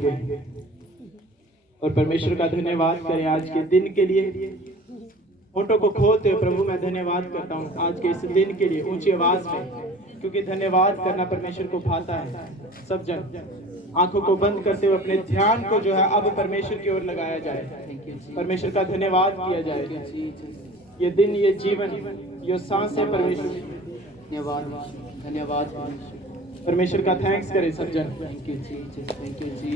उठाएंगे और परमेश्वर का धन्यवाद करें आज के दिन के लिए। होठों को खोलते हुए प्रभु मैं धन्यवाद करता हूँ आज के इस दिन के लिए ऊंची आवाज में, क्योंकि धन्यवाद करना परमेश्वर को भाता है। सब जन आंखों को बंद करते हुए अपने ध्यान को जो है अब परमेश्वर की ओर लगाया जाए, परमेश्वर का धन्यवाद किया जाए। ये दिन, ये जीवन, ये सांस है परमेश्वर। धन्यवाद, धन्यवाद परमेश्वर का थैंक्स करें सब जन।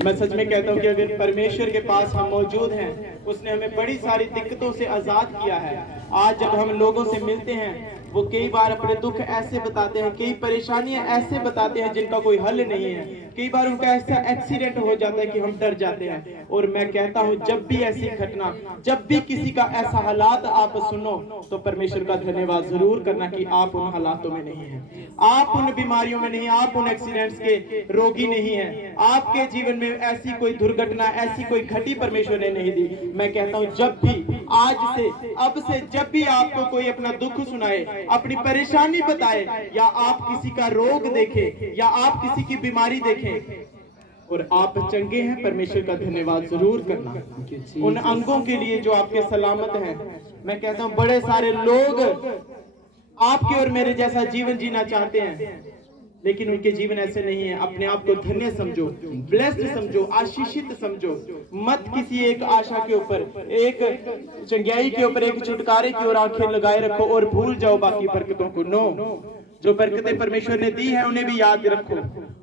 मैं सच में कहता हूँ कि अगर परमेश्वर के पास हम मौजूद हैं, उसने हमें बड़ी सारी दिक्कतों से आजाद किया है। आज जब हम लोगों से मिलते हैं, वो कई बार अपने दुख ऐसे बताते हैं, कई परेशानियां ऐसे बताते हैं जिनका कोई हल नहीं है। कई बार उनका ऐसा एक्सीडेंट हो जाता है कि हम डर जाते हैं। और मैं कहता हूं जब भी ऐसी घटना, जब भी किसी का ऐसा हालात आप सुनो, तो परमेश्वर का धन्यवाद जरूर करना कि आप उन हालातों में नहीं हैं, आप उन बीमारियों में नहीं, आप उन एक्सीडेंट्स के रोगी नहीं हैं। आपके जीवन में ऐसी कोई दुर्घटना, ऐसी कोई घटी परमेश्वर ने नहीं दी। मैं कहता हूं जब भी, आज से, अब से जब भी आपको कोई अपना दुख सुनाए, अपनी परेशानी बताए, या आप किसी का रोग देखें, या आप किसी की बीमारी देखें और आप चंगे हैं, परमेश्वर का धन्यवाद जरूर करना। उन अंगों के लिए जो आपके सलामत हैं। मैं कहता हूं बड़े सारे लोग आपके और मेरे जैसा जीवन जीना चाहते हैं, लेकिन उनके जीवन ऐसे नहीं है। अपने आप को धन्य समझो, ब्लेस्ड समझो, आशीषित समझो। मत किसी एक आशा के ऊपर, एक चंगाई के ऊपर, एक छुटकारे की ओर आंखें लगाए रखो और भूल जाओ बाकी बरकतों को। नो, जो बरकतें परमेश्वर ने दी है उन्हें भी याद रखो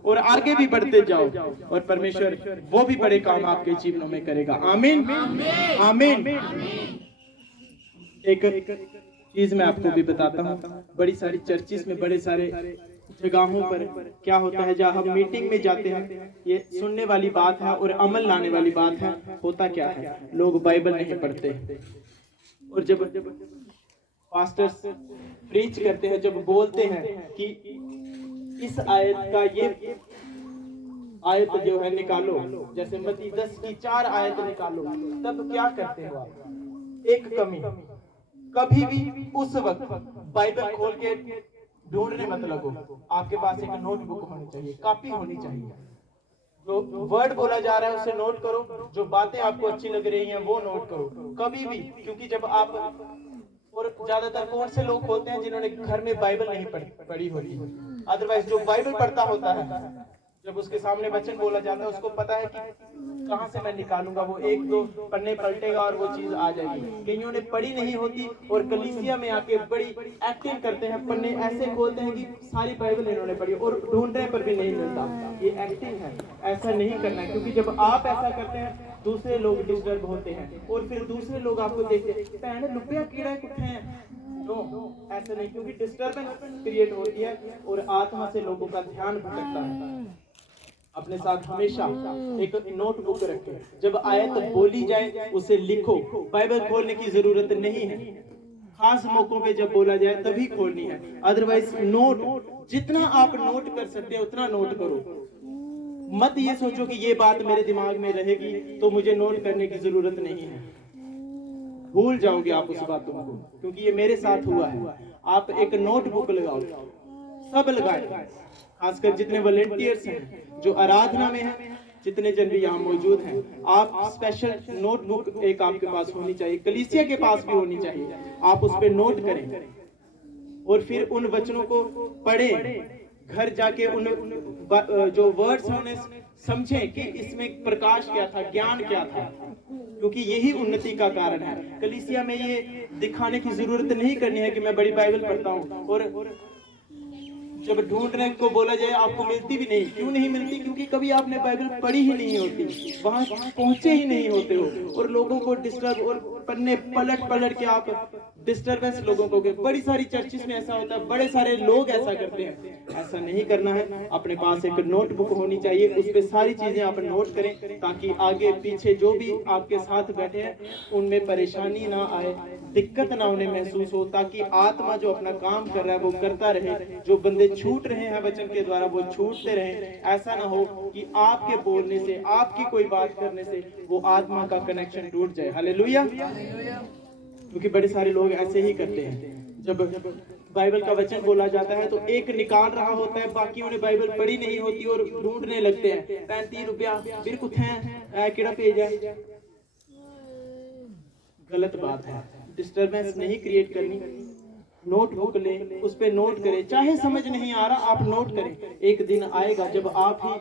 और आगे भी बढ़ते जाओ, और परमेश्वर वो भी बड़े काम आपके जीवनों में करेगा। आमीन, आमीन। एक चीज मैं आपको भी बताता हूँ, बड़ी सारी चर्चिस में, बड़े सारे जगहों पर क्या होता है, जहाँ हम मीटिंग में जाते हैं, ये सुनने वाली बात है और अमल लाने वाली बात है। होता क्या है, लोग बाइबल नहीं पढ़ते, और जब पास्टर्स प्रीच करते हैं, जब बोलते हैं कि इस आयत का ये आयत जो है निकालो, जैसे मत्ती 10 की 4 आयत निकालो, तब क्या करते हो आप? एक कमी, कभी भी उस वक्त बाइबल खोल के ढूंढने मत लगो। आपके पास एक नोटबुक होनी चाहिए, कॉपी होनी चाहिए। जो वर्ड बोला जा रहा है उसे नोट करो, जो बातें आपको अच्छी लग रही हैं वो नोट करो कभी भी। क्योंकि जब आप, और ज्यादातर कौन से लोग होते हैं जिन्होंने घर में बाइबल नहीं पढ़ी होती, अदरवाइज जो बाइबल पढ़ता होता है, जब उसके सामने वचन बोला जाता है, उसको पता है कि कहां से मैं निकालूंगा, वो एक दो पन्ने पलटेगा और वो चीज आ जाएगी। कईयों ने पढ़ी नहीं होती और कलीसिया में आके बड़ी एक्टिंग करते हैं, पन्ने ऐसे खोलते हैं कि सारी बाइबल इन्होंने पढ़ी, और ढूंढने पर भी नहीं मिलता। ये एक्टिंग है, ऐसा नहीं करना है। क्योंकि जब आप ऐसा करते हैं, दूसरे लोग डिस्टर्ब होते हैं, और फिर दूसरे लोग आपको देखते हैं, भैन लुब्बिया कीड़ा कुत्थे हैं। नो, ऐसा नहीं, क्योंकि डिस्टर्बेंस क्रिएट होती है और आत्मा से लोगों का ध्यान भटकता है। अपने साथ हमेशा एक नोटबुक रखें, जब आयत बोली जाए उसे लिखो। बाइबल खोलने की जरूरत नहीं है, खास मौकों पे जब बोला जाए तभी खोलनी है। अदरवाइज नोट, जितना आप नोट कर सकते हैं उतना नोट करो। मत ये सोचो कि ये बात मेरे दिमाग में रहेगी तो मुझे नोट करने की जरूरत नहीं है। भूल जाओगे आप उस बातों को, क्योंकि ये मेरे साथ हुआ है। आप एक नोटबुक लगाओ, सब लगाए, खासकर जितने वॉलेंटियर्स हैं, जो आराधना में हैं, जितने जन भी यहाँ मौजूद हैं, आप स्पेशल नोटबुक एक आपके पास होनी चाहिए, कलीसिया के पास भी होनी चाहिए। आप उस पर नोट करें और फिर उन वचनों को पढ़ें, घर जाके उन जो वर्ड्स हैं उन्हें समझें कि इसमें प्रकाश क्या था, ज्ञान क्या था, क्योंकि यही उन्नति का कारण है। कलीसिया में ये दिखाने की जरूरत नहीं करनी है कि मैं बड़ी बाइबल पढ़ता हूँ, और जब ढूंढने को बोला जाए आपको मिलती भी नहीं। क्यों नहीं मिलती? क्योंकि कभी आपने बाइबल पढ़ी ही नहीं होती, वहां पहुंचे ही नहीं होते हो, और लोगों को डिस्टर्ब, और पन्ने पलट पलट के आप डिस्टर्बेंस लोगों को। बड़ी सारी चर्चिस में ऐसा होता है, बड़े सारे लोग ऐसा करते हैं। ऐसा नहीं करना है। अपने पास एक नोटबुक होनी चाहिए, उस पर सारी चीजें आप नोट करें, ताकि आगे पीछे जो भी आपके साथ बैठे हैं उनमें परेशानी ना आए, दिक्कत ना उन्हें महसूस हो, ताकि आत्मा जो अपना काम कर रहा है वो करता रहे। जो बंदे छूट रहे हैं वचन के द्वारा वो छूटते रहे। ऐसा ना हो कि आपके बोलने से, आपकी कोई बात करने से वो आत्मा का कनेक्शन टूट जाए। हालेलुया। क्योंकि बड़े सारे लोग ऐसे ही करते हैं। जब बाइबल का वचन बोला जाता है तो एक निकाल रहा होता है, बाकी उन्हें बाइबल पढ़ी नहीं होती और ढूंढने लगते हैं 35 रुपया फिर कुछ है केड़ा पेज है। गलत बात है, डिस्टरबेंस नहीं क्रिएट करनी। नोटबुक लें, उस पे नोट करें, चाहे समझ नहीं आ रहा आप नोट करें। एक दिन आएगा जब आप ही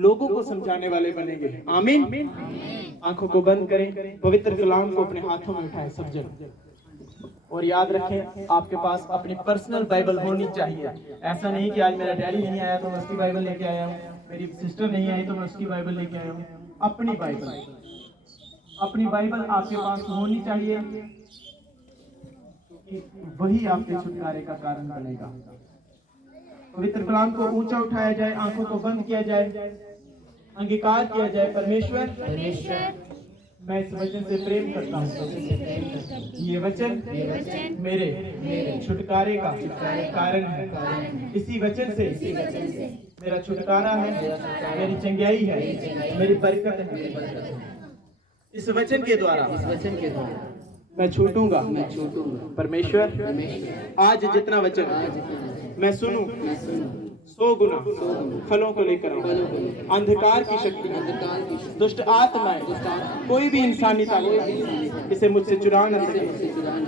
लोगों को समझाने वाले बनेंगे। आमीन। आंखों को बंद करें, पवित्र कलाम को अपने हाथों में उठाएं सब जगह, और याद रखें आपके पास अपनी पर्सनल बाइबल होनी चाहिए। ऐसा नहीं कि आज मेरा डैडी नहीं आया तो मैं उसकी बाइबल लेके आया हूँ, मेरी सिस्टर नहीं आई तो मैं उसकी बाइबल लेके आया हूँ। अपनी बाइबल आपके पास होनी चाहिए, वही आपके छुटकारे का कारण बनेगा। पवित्र कलाम को ऊंचा उठाया जाए, आंखों को बंद किया जाए, अंगीकार किया जाए। परमेश्वर मैं इस वचन से प्रेम करता हूँ, ये वचन मेरे छुटकारे का कारण है। इसी वचन से मेरा छुटकारा है, मेरी चंगाई है, मेरी बरकत है। इस वचन के द्वारा मैं छूटूंगा। परमेश्वर आज जितना वचन मैं सुनूं 100 गुना फलों को लेकर आऊं। अंधकार की शक्ति, दुष्ट आत्माएं, कोई भी इंसानी ताकत इसे मुझसे चुरा न सके।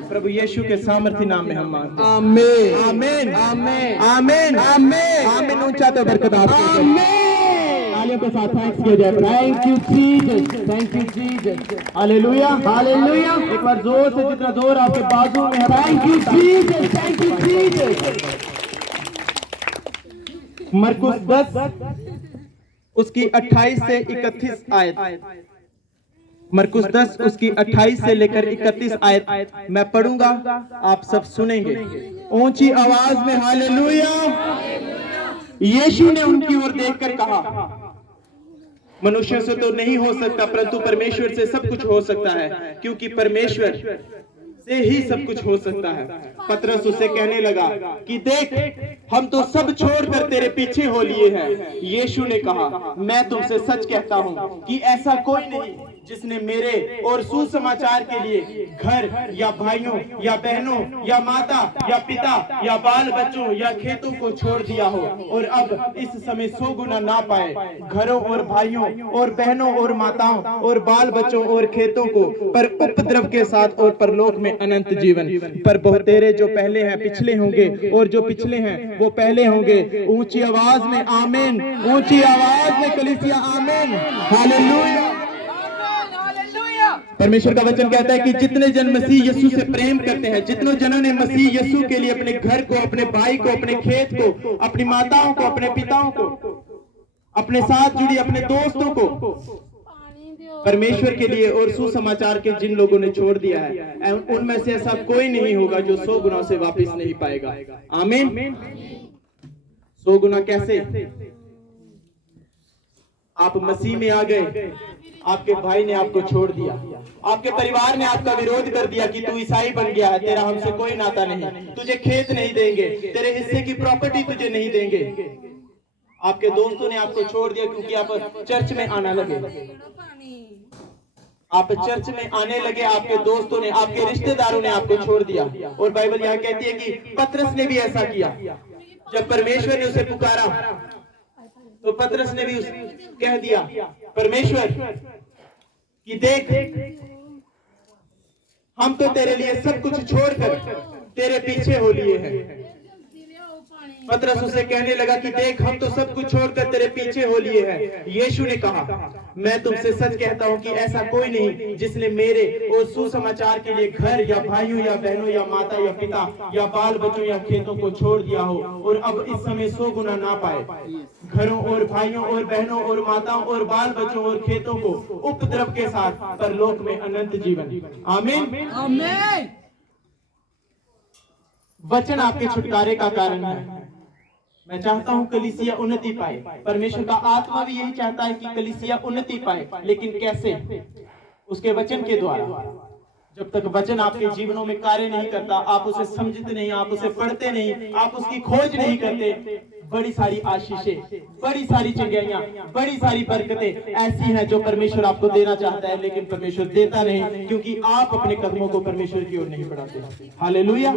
प्रभु यीशु के सामर्थ्य नाम में हम मांगते हैं। आमीन आमीन आमीन आमीन आमीन आमीन। ऊंचा तो बरकत आपको। आमीन। तालियों के साथ थैंक्स किया जाए। Thank you Jesus, thank you Jesus, hallelujah hallelujah. एक बार जोर से, जितना जोर आपके बाजू में है। Thank you Jesus, thank you Jesus. मरकुस 10 उसकी 28 से 31 आयत, मरकुस 10 उसकी 28 से लेकर 31 आयत मैं पढ़ूंगा, आप सब सुनेंगे ऊंची आवाज में। हालेलुया। यीशु ने उनकी ओर देखकर कहा, मनुष्य से तो नहीं हो सकता परंतु परमेश्वर से सब कुछ हो सकता है, क्योंकि परमेश्वर से ही सब कुछ हो सकता है। पतरस उससे कहने लगा कि देख हम तो सब छोड़कर तेरे पीछे हो लिए हैं। यीशु ने कहा, मैं तुमसे सच कहता हूं कि ऐसा कोई नहीं जिसने मेरे और सुसमाचार के लिए घर या भाइयों या बहनों या माता या पिता या बाल बच्चों या खेतों को छोड़ दिया हो और अब इस समय 100 गुना ना पाए, घरों और भाइयों और बहनों और माताओं और बाल बच्चों और खेतों को, पर उपद्रव के साथ और परलोक में अनंत जीवन। पर बहुतेरे जो पहले हैं पिछले होंगे और जो पिछले हैं वो पहले होंगे। ऊंची आवाज में आमीन, ऊंची आवाज में कलीसिया आमीन। हालेलुया। परमेश्वर का वचन कहता है कि जितने जन मसीह यीशु से प्रेम करते हैं, जितने जनों ने मसीह यीशु के लिए अपने घर को, अपने भाई को, अपने खेत को, अपनी माताओं को, अपने पिताओं को, अपने साथ जुड़ी अपने दोस्तों को परमेश्वर के लिए और सुसमाचार के जिन लोगों ने छोड़ दिया है, उनमें से ऐसा कोई नहीं होगा जो 100 गुना से वापस नहीं पाएगा। आमीन। 100 गुना कैसे? आप मसीह में आ गए, आपके भाई ने आपको छोड़ दिया, आपके परिवार ने आपका विरोध कर दिया कि तू ईसाई बन गया है, तेरा हमसे कोई नाता नहीं, तुझे खेत नहीं देंगे, तेरे हिस्से की प्रॉपर्टी तुझे नहीं देंगे। आपके दोस्तों ने आपको छोड़ दिया क्योंकि आप चर्च में आने लगे, आप चर्च में आने लगे, आपके दोस्तों ने, आपके रिश्तेदारों ने आपको छोड़ दिया। और बाइबल यहाँ कहती है कि पतरस ने भी ऐसा किया। जब परमेश्वर ने उसे पुकारा तो पतरस ने भी कह दिया परमेश्वर कि देख हम तो तेरे लिए सब कुछ छोड़कर तेरे पीछे हो लिए हैं। पतरस उसे कहने लगा कि देख हम तो सब कुछ छोड़कर तेरे पीछे हो लिए हैं। यीशु ने कहा, मैं तुमसे सच कहता हूं कि ऐसा कोई नहीं जिसने मेरे और सुसमाचार के लिए घर या भाइयों या बहनों या माता या पिता या बाल बच्चों या खेतों को छोड़ दिया हो और अब इस समय 100 गुना ना पाए, घरों और भाइयों और बहनों और माताओं और बाल बच्चों और खेतों को उपद्रव के साथ परलोक में अनंत जीवन। आमीन आमीन। वचन आपके छुटकारे का कारण है। मैं चाहता हूं कलीसिया उन्नति पाए, परमेश्वर का आत्मा भी यही चाहता है कि कलीसिया उन्नति पाए, लेकिन कैसे? उसके वचन के द्वारा। जब तक वचन आपके जीवनों में कार्य नहीं करता, आप उसे समझते नहीं, आप उसे पढ़ते नहीं, आप उसकी खोज नहीं करते, बड़ी सारी आशीषें, बड़ी सारी चंगाइयां, बड़ी सारी बरकतें ऐसी हैं जो परमेश्वर आपको देना चाहता है, लेकिन परमेश्वर देता नहीं, क्योंकि आप अपने कदमों को परमेश्वर की ओर नहीं बढ़ाते। हालेलुया।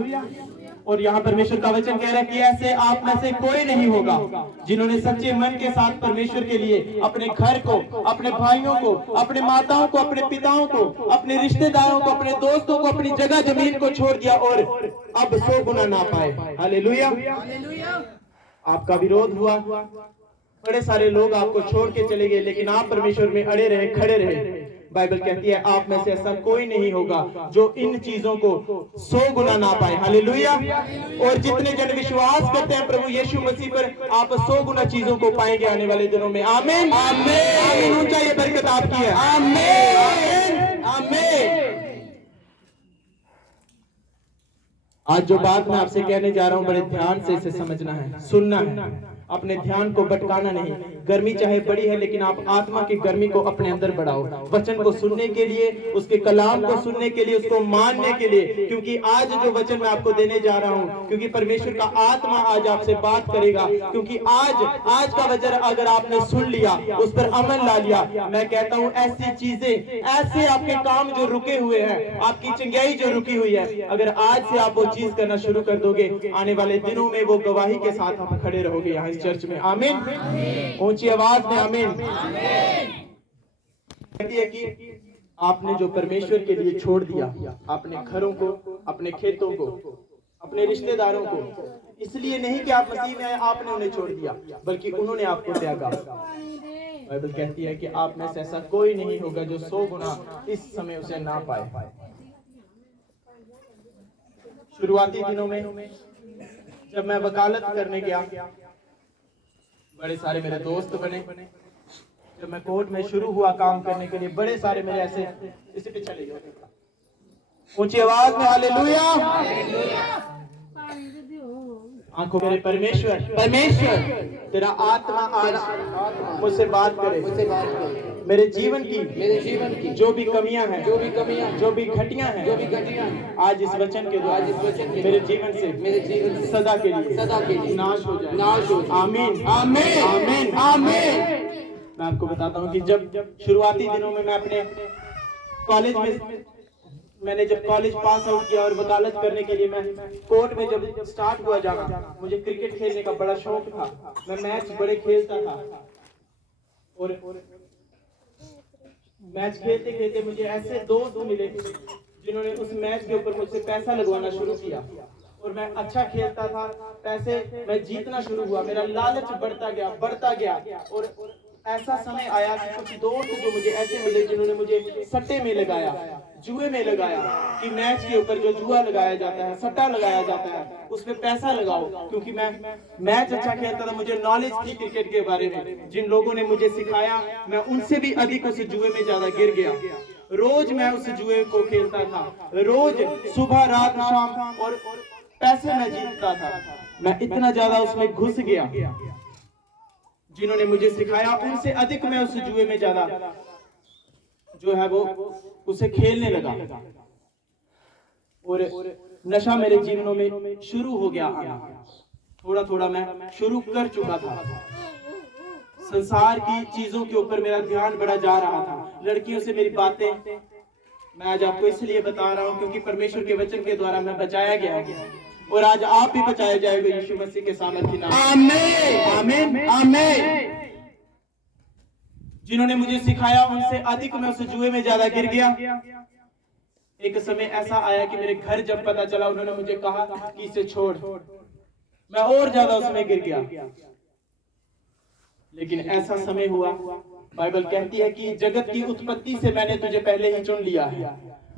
और यहाँ परमेश्वर का वचन कह रहा है कि ऐसे आप में से कोई नहीं होगा जिन्होंने सच्चे मन के साथ परमेश्वर के लिए अपने घर को, अपने भाइयों को, अपने माताओं को, अपने पिताओं को, अपने रिश्तेदारों को, अपने दोस्तों को, अपनी जगह जमीन को छोड़ दिया और अब 100 गुना ना पाए। हालेलुया। आपका विरोध हुआ, बड़े सारे लोग आपको छोड़ के चले गए, लेकिन आप परमेश्वर में अड़े रहे, खड़े रहे। बाइबल कहती है आप में से ऐसा कोई नहीं होगा जो इन चीजों को 100 गुना ना पाए। हालेलुया। और जितने जन विश्वास करते हैं प्रभु यीशु मसीह पर, आप 100 गुना चीजों को पाएंगे आने वाले दिनों में। आमीन, आमीन। ऊंचा ये बरकत आपकी है। आमीन, आमीन। आज जो बात मैं आपसे कहने जा रहा हूं, बड़े ध्यान से इसे समझना है, सुनना है, अपने ध्यान को भटकाना नहीं। गर्मी चाहे बड़ी है, लेकिन आप आत्मा की गर्मी को अपने अंदर बढ़ाओ, वचन को सुनने के लिए, उसके कलाम को सुनने के लिए, उसको मानने के लिए। क्योंकि आज जो वचन मैं आपको देने जा रहा हूं, क्योंकि परमेश्वर का आत्मा आज आपसे बात करेगा। क्योंकि आज का वचन अगर आपने सुन लिया, उस पर अमल ला लिया, मैं कहता हूं ऐसी चीजें, ऐसे आपके काम जो रुके हुए हैं, आपकी चंगाई जो रुकी हुई है, अगर आज से आप वो चीज करना शुरू कर दोगे, आने वाले दिनों में वो गवाही के साथ आप खड़े रहोगे यहाँ चर्च में। आमीन, ऊंची आवाज में आमीन। कहती है कि आपने जो परमेश्वर के लिए छोड़ दिया, अपने घरों को, अपने खेतों को, अपने रिश्तेदारों को, इसलिए नहीं कि आप मसीह में आए, आपने उन्हें छोड़ दिया, बल्कि उन्होंने आपको त्यागा। बाइबल कहती है कि आप में से ऐसा कोई नहीं होगा जो 100 गुना इस समय उसे ना पाए। शुरुआती दिनों में जब मैं वकालत करने गया, बड़े सारे मेरे दोस्त बने। जब मैं कोर्ट में शुरू हुआ काम करने के लिए, बड़े सारे मेरे ऐसे इसी पे चले गए। ऊंची आवाज में हालेलुया। आंखों मेरे परमेश्वर, परमेश्वर तेरा आत्मा आज मुझसे बात करे, मेरे जीवन की जो भी कमियां हैं, जो भी घटियां हैं, आज इस वचन के द्वारा मेरे जीवन से सदा के लिए नाश हो जाए। आमीन, आमीन, आमीन, आमीन। मैं आपको बताता हूँ कि जब शुरुआती दिनों में मैं अपने कॉलेज में, मैंने जब कॉलेज पास आउट किया और वकालत करने के लिए मैं कोर्ट में जब स्टार्ट हुआ जाना, मुझे क्रिकेट खेलने का बड़ा शौक था। मैं मैच बड़े खेलता था और मैच खेलते खेलते मुझे ऐसे दोस्त मिले जिन्होंने उस मैच के ऊपर मुझसे पैसा लगवाना शुरू किया और मैं अच्छा खेलता था, पैसे मैं जीतना शुरू हुआ, मेरा लालच बढ़ता गया और ऐसा समय आया कि कुछ दोस्त जो मुझे ऐसे मिले जिन्होंने मुझे सट्टे में लगाया, जुए में लगाया कि मैच के ऊपर जो जुआ लगाया जाता है, सट्टा लगाया जाता है, उसमें पैसा लगाओ। क्योंकि मैं मैच अच्छा खेलता था, मुझे नॉलेज थी क्रिकेट के बारे में। जिन लोगों ने मुझे सिखाया, मैं उनसे भी अधिक उस जुए में ज्यादा गिर गया। रोज मैं उस जुए को खेलता था, रोज सुबह रात शाम, और पैसे मैं जीतता था। मैं इतना ज्यादा उसमें घुस गया, जिन्होंने मुझे सिखाया उनसे अधिक मैं उस जुए में ज्यादा जो है वो उसे खेलने लगा और नशा मेरे जीवनों में शुरू हो गया आना। थोड़ा थोड़ा मैं शुरू कर चुका था, संसार की चीजों के ऊपर मेरा ध्यान बढ़ा जा रहा था, लड़कियों से मेरी बातें। मैं आज आपको इसलिए बता रहा हूं क्योंकि परमेश्वर के वचन के द्वारा मैं बचाया गया और आज आप भी बचाए जाएंगे यीशु मसीह के सामर्थ्य नाम। आमीन, आमीन, आमीन। जिन्होंने मुझे सिखाया उनसे अधिक मैं उस जुए में ज्यादा गिर गया। एक समय ऐसा आया कि मेरे घर जब पता चला, उन्होंने मुझे कहा कि इसे छोड़, मैं और ज्यादा उसमें गिर गया। लेकिन ऐसा समय हुआ, बाइबल कहती है कि जगत की उत्पत्ति से मैंने तुझे पहले ही चुन लिया है।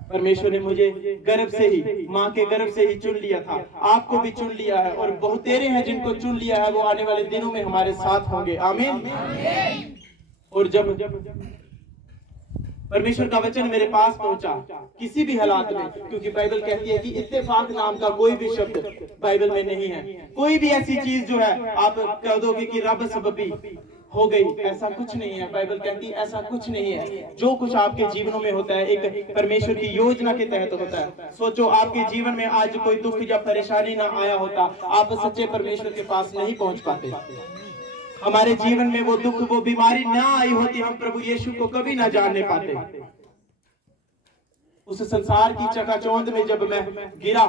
परमेश्वर ने मुझे गर्भ से ही, माँ के गर्भ से ही चुन लिया था, आपको भी चुन लिया है और बहुत तेरे हैं जिनको चुन लिया है, वो आने वाले दिनों में हमारे साथ होंगे। आमीन। और जब परमेश्वर का वचन मेरे पास पहुंचा किसी भी हालात में, क्योंकि बाइबल कहती है कि इत्तेफाक नाम का कोई भी शब्द बाइबल में नहीं है। कोई भी ऐसी चीज जो है आप कह दोगे कि रब सबबी हो गई, ऐसा कुछ नहीं है। बाइबल कहती है ऐसा कुछ नहीं है। जो कुछ आपके जीवनों में होता है एक परमेश्वर की योजना के तहत होता है। सोचो आपके जीवन में आज कोई दुख या परेशानी ना आया होता, आप सच्चे परमेश्वर के पास नहीं पहुंच पाते। हमारे जीवन में वो दुख, वो बीमारी ना आई होती, हम प्रभु यीशु को कभी ना जानने पाते। उस संसार की चकाचौंध में जब मैं गिरा,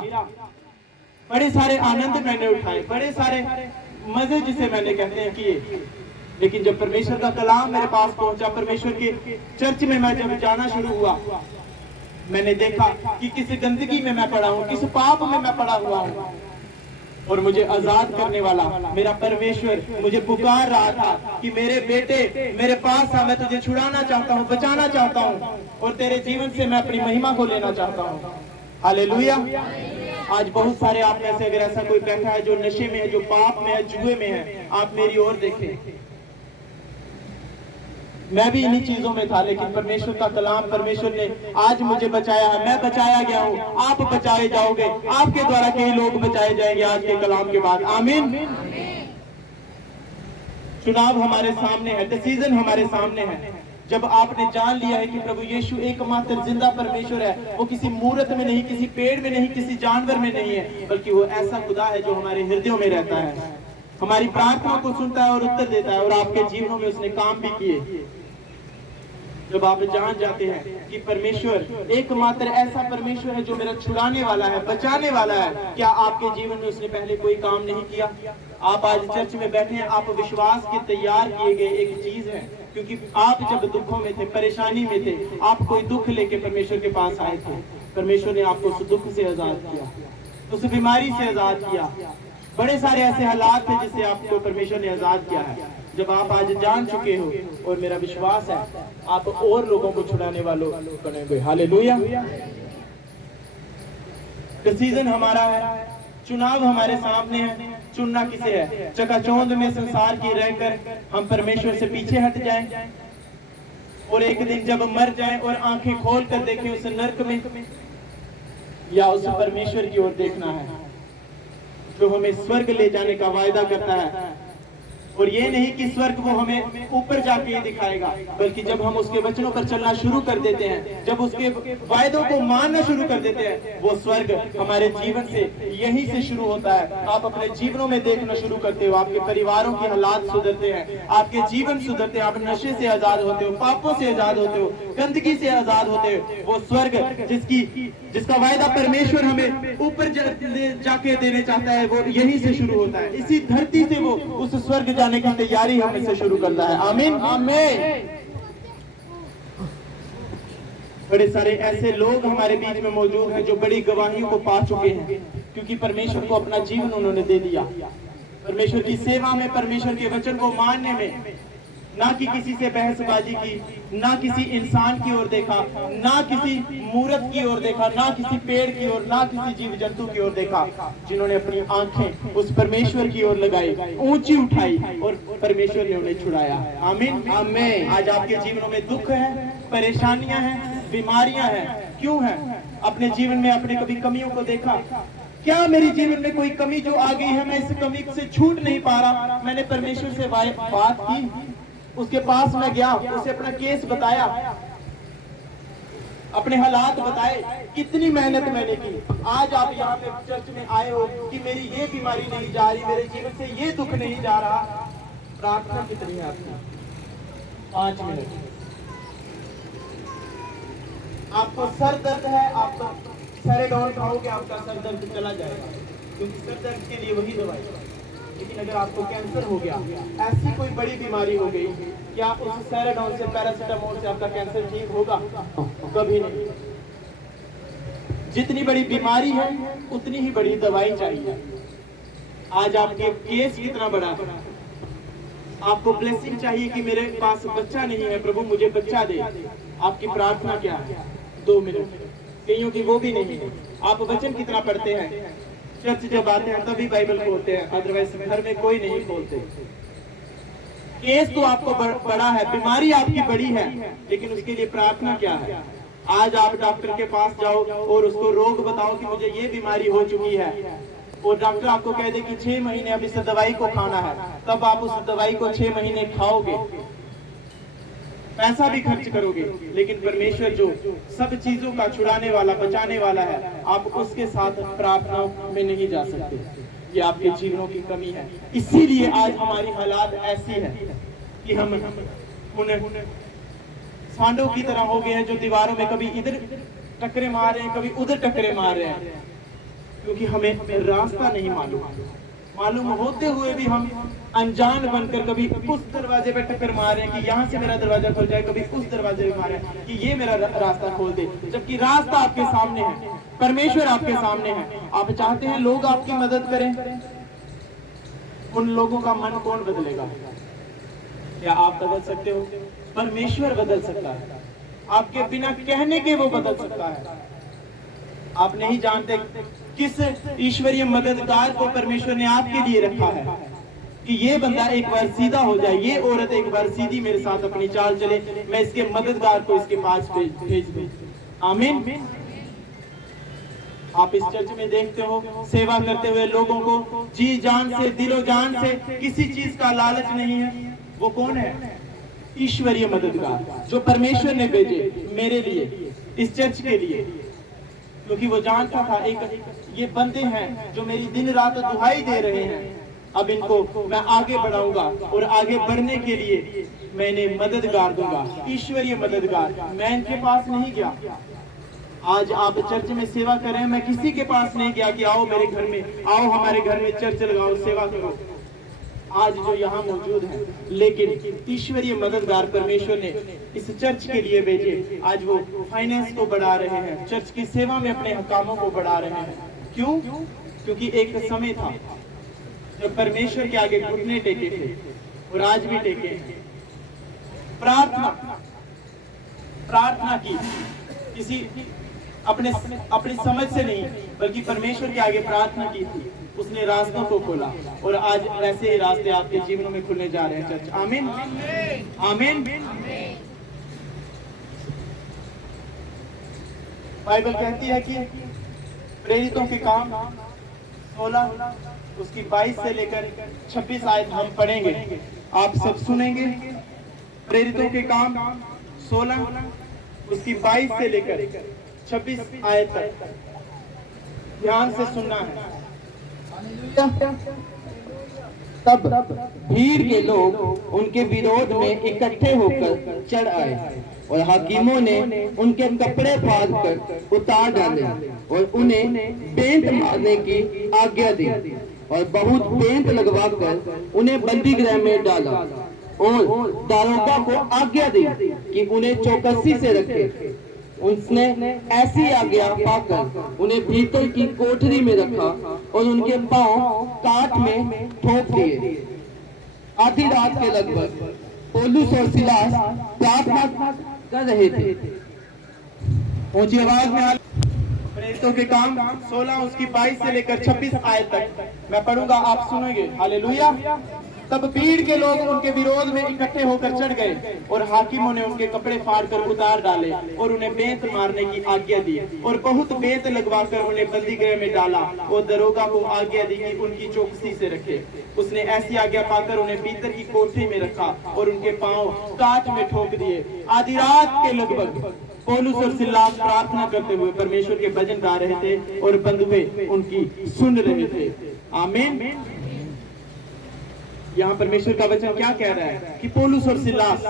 बड़े सारे आनंद मैंने उठाए, बड़े सारे मजे जिसे मैंने कहते हैं किए। लेकिन जब परमेश्वर का कलाम मेरे पास पहुंचा, परमेश्वर के चर्च में मैं जब जाना शुरू हुआ, मैंने देखा कि किस गंदगी में मैं पड़ा हूँ, किस पाप में मैं पड़ा हुआ हूँ, और मुझे आजाद करने वाला मेरा परमेश्वर मुझे पुकार रहा था कि मेरे बेटे मेरे पास आ, मैं तुझे छुड़ाना चाहता हूँ, बचाना चाहता हूँ, और तेरे जीवन से मैं अपनी महिमा को लेना चाहता हूँ। हालेलुया। आज बहुत सारे आप में से अगर ऐसा कोई बैठा है जो नशे में है, जो पाप में है, जुए में है, आप मेरी ओर देखें। मैं भी इन्हीं चीजों में था, लेकिन परमेश्वर का कलाम, परमेश्वर ने आज मुझे बचाया है, मैं बचाया गया हूँ, आप बचाए जाओगे, आपके द्वारा कई लोग बचाए जाएंगे आज के कलाम के बाद। आमीन। चुनाव हमारे सामने है, डिसीजन हमारे सामने है। जब आपने जान लिया है कि प्रभु यीशु एकमात्र जिंदा परमेश्वर है, वो किसी मूर्त में नहीं, किसी पेड़ में नहीं, किसी जानवर में नहीं है, बल्कि वो ऐसा खुदा है जो हमारे हृदयों में रहता है, हमारी प्रार्थना को सुनता है और उत्तर देता है, और आपके जीवनों में उसने काम भी किए। जब आप जान जाते हैं कि परमेश्वर एकमात्र ऐसा परमेश्वर है जो मेरा छुड़ाने वाला है, बचाने वाला है, क्या आपके जीवन में उसने पहले कोई काम नहीं किया? आप आज चर्च में बैठे हैं, आप विश्वास के तैयार किए गए एक चीज है, क्योंकि आप जब दुखों में थे, परेशानी में थे, आप कोई दुख लेके परमेश्वर के पास आए थे, परमेश्वर ने आपको उस दुख से आजाद किया, उस बीमारी से आजाद किया। बड़े सारे ऐसे हालात थे जिससे आपको परमेश्वर ने आजाद किया है। जब आप आज जान चुके हो, और मेरा विश्वास है आप और लोगों को छुड़ाने वालों बनेंगे। हालेलुया। डिसीजन हमारा है, चुनाव हमारे सामने है। चुनना किसे है? चकाचौंध में संसार की रहकर हम परमेश्वर से पीछे हट जाएं, और एक दिन जब मर जाएं और आंखें खोल कर देखें उस नर्क में, या उस परमेश्वर की ओर देखना है जो हमें स्वर्ग ले जाने का वायदा करता है। और ये नहीं कि स्वर्ग वो हमें ऊपर जाके ही दिखाएगा, बल्कि जब हम उसके वचनों पर चलना शुरू कर देते हैं, जब उसके वायदों को मानना शुरू कर देते हैं, वो स्वर्ग हमारे जीवन से यहीं से शुरू होता है। आप अपने जीवनों में देखना शुरू करते हो, आपके परिवारों की हालात सुधरते हैं, आपके जीवन सुधरते हैं, आप नशे से आजाद होते हो, पापों से आजाद होते हो, गंदगी से आजाद होते हो। वो स्वर्ग जिसका वायदा परमेश्वर हमें ऊपर जाके देने चाहता है, वो यहीं से शुरू होता है। इसी धरती से वो उस स्वर्ग जाने की तैयारी हमें से शुरू करता है। आमीन आमीन। बड़े सारे ऐसे लोग हमारे बीच में मौजूद हैं जो बड़ी गवाहियों को पा चुके हैं, क्योंकि परमेश्वर को अपना जीवन उन्होंने दे दिया। परमेश्वर की सेवा में, परमेश्वर के वचन को मानने में, ना कि किसी से बहसबाजी की, ना किसी इंसान की ओर देखा, ना किसी मूर्त की ओर देखा, ना किसी पेड़ की ओर, ना किसी जीव जंतु की ओर देखा, जिन्होंने अपनी आंखें उस परमेश्वर की ओर लगाई, ऊंची उठाई, और परमेश्वर ने उन्हें छुड़ाया। आमीन आमीन। आज आपके जीवनों में दुख है, परेशानियां हैं, बीमारियां हैं, क्यों है? अपने जीवन में अपने कभी कमियों को देखा? क्या मेरे जीवन में कोई कमी जो आ गई है, मैं इस कमी से छूट नहीं पा रहा? मैंने परमेश्वर से बात की, उसके पास मैं गया, उसे अपना केस बताया, अपने हालात बताए, कितनी मेहनत मैंने की। आज आप यहाँ पे चर्च में आए हो कि मेरी ये बीमारी नहीं जा रही, मेरे जीवन से ये दुख नहीं जा रहा। प्रार्थना कितनी है आपकी? 5 मिनट। आपको सर दर्द है, आप सेरेडोन खाओगे, आपका सर दर्द चला जाएगा, क्योंकि सर दर्द के लिए वही दवाई है। लेकिन अगर आपको कैंसर हो गया, ऐसी कोई बड़ी बीमारी हो गई, क्या उस सेरेडोन से, पैरासीटामोल से आपका कैंसर ठीक होगा? कभी नहीं। जितनी बड़ी बीमारी है उतनी ही बड़ी दवाई चाहिए। आज आपके केस कितना बड़ा है, आपको ब्लेसिंग चाहिए कि मेरे पास बच्चा नहीं है, प्रभु मुझे बच्चा दे। आपकी प्रार्थना क्या है? 2 मिनट। कईयों की वो भी नहीं है। आप वचन कितना पढ़ते हैं? चर्च जब आते हैं तभी बाइबल खोलते हैं, अदरवाइज घर में कोई नहीं खोलते। केस तो आपको बड़ा है, बीमारी आपकी बड़ी है, लेकिन उसके लिए प्रार्थना क्या है? आज आप डॉक्टर के पास जाओ और उसको रोग बताओ कि मुझे ये बीमारी हो चुकी है, और डॉक्टर आपको कह दे कि 6 महीने अब इस दवाई को खाना है, तब आप उस दवाई को 6 महीने खाओगे, पैसा भी खर्च करोगे। लेकिन परमेश्वर जो सब चीजों का छुड़ाने वाला, बचाने वाला है, आप उसके साथ प्रार्थना में नहीं जा सकते। ये आपके जीवनों की कमी है। इसीलिए आज हमारी हालात ऐसी है कि हम उन सांडों की तरह हो गए हैं जो दीवारों में कभी इधर टकरे मार रहे हैं, कभी उधर टकरे मार रहे हैं। क्योंकि हमें रास्ता नहीं मालूम होते हुए भी हम अनजान बनकर कभी उस दरवाजे पे टक्कर मारे कि यहाँ से मेरा दरवाजा खुल जाए, कभी उस दरवाजे पे मारे कि ये मेरा रास्ता खोल दे, जबकि रास्ता आपके सामने है, परमेश्वर आपके सामने है। आप चाहते हैं लोग आपकी मदद करें, उन लोगों का मन कौन बदलेगा? क्या आप बदल सकते हो? परमेश्वर बदल सकता है, आपके बिना कहने के वो बदल सकता है। आप नहीं जानते किस ईश्वरीय मददगार को परमेश्वर ने आपके लिए रखा है कि ये बंदा एक बार सीधा हो जाए, ये औरत एक बार सीधी मेरे साथ अपनी चाल चले, मैं इसके मददगार को इसके पास भेज दूं। आमीन। आप इस चर्च में देखते हो सेवा करते हुए लोगों को जी जान से, दिलो जान से, किसी चीज का लालच नहीं है। वो कौन है? ईश्वरीय मददगार जो परमेश्वर ने भेजे मेरे लिए, इस चर्च के लिए, क्योंकि वो जानता था एक ये बंदे हैं जो मेरी दिन रात दुहाई दे रहे हैं, अब इनको मैं आगे बढ़ाऊंगा और आगे बढ़ने के लिए मैंने मददगार दूंगा, ईश्वरीय मददगार। मैं इनके पास नहीं गया। आज आप चर्च में सेवा कर रहे हैं, मैं किसी के पास नहीं गया कि आओ मेरे घर में, आओ हमारे घर में चर्च लगाओ, सेवा करो। आज जो यहाँ मौजूद है, लेकिन ईश्वरीय मददगार परमेश्वर ने इस चर्च के लिए भेजे। आज वो फाइनेंस को बढ़ा रहे हैं, चर्च की सेवा में अपने कामों को बढ़ा रहे हैं। क्यों? क्योंकि एक समय था जब परमेश्वर के आगे घुटने टेके थे और आज भी टेके हैं। प्रार्थना की, किसी अपनी समझ से नहीं बल्कि परमेश्वर के आगे प्रार्थना की थी, उसने रास्तों को खोला और आज ऐसे ही रास्ते आपके जीवनों में खुलने जा रहे हैं चर्च। आमीन, आमीन। बाइबल कहती है कि प्रेरितों के काम 16 उसकी 22 से लेकर 26 आयत हम पढ़ेंगे, आप सब सुनेंगे। प्रेरितों के काम 16 उसकी 22 से लेकर 26 आयत तक ध्यान से सुनना है। तब भीड़ के लोग उनके विरोध में इकट्ठे होकर चढ़ आए और हाकिमों ने उनके कपड़े फाड़ कर उतार डाले और उन्हें बेंत मारने की आज्ञा दी और बहुत बेंत लगवाकर उन्हें बंदी गृह में डाला और दारोगा को आज्ञा दी कि उन्हें चौकसी से रखे। उसने ऐसी आज्ञा पाकर उन्हें भीतर की कोठरी में रखा और उनके पांव काट में ठोक दिए। आधी रात के लगभग पौलुस और सिलास प्रार्थना कर रहे थे। ऊंची आवाज में प्रेरितों के काम 16 उसकी 22 से लेकर 26 आयत तक मैं पढ़ूंगा, आप सुनेंगे। हालेलुया। तब भीड़ के लोग उनके विरोध में इकट्ठे होकर चढ़ गए और हाकिमों ने उनके कपड़े फाड़कर उतार डाले और उन्हें बेंत मारने की आज्ञा दी और बहुत बेंत लगवाकर उन्हें बंदी गृह में डाला और दरोगा को आज्ञा दी कि उनकी चौकसी से रखे। उसने ऐसी आज्ञा पाकर उन्हें भीतर की कोठरी में रखा और उनके पांव काट में ठोक दिए। आधी रात के लगभग पौलुस और सिलास प्रार्थना करते हुए परमेश्वर के भजन गा रहे थे और बंधुए उनकी सुन रहे थे। आमीन। यहाँ परमेश्वर का वचन क्या कह रहा है कि पौलुस और सिलास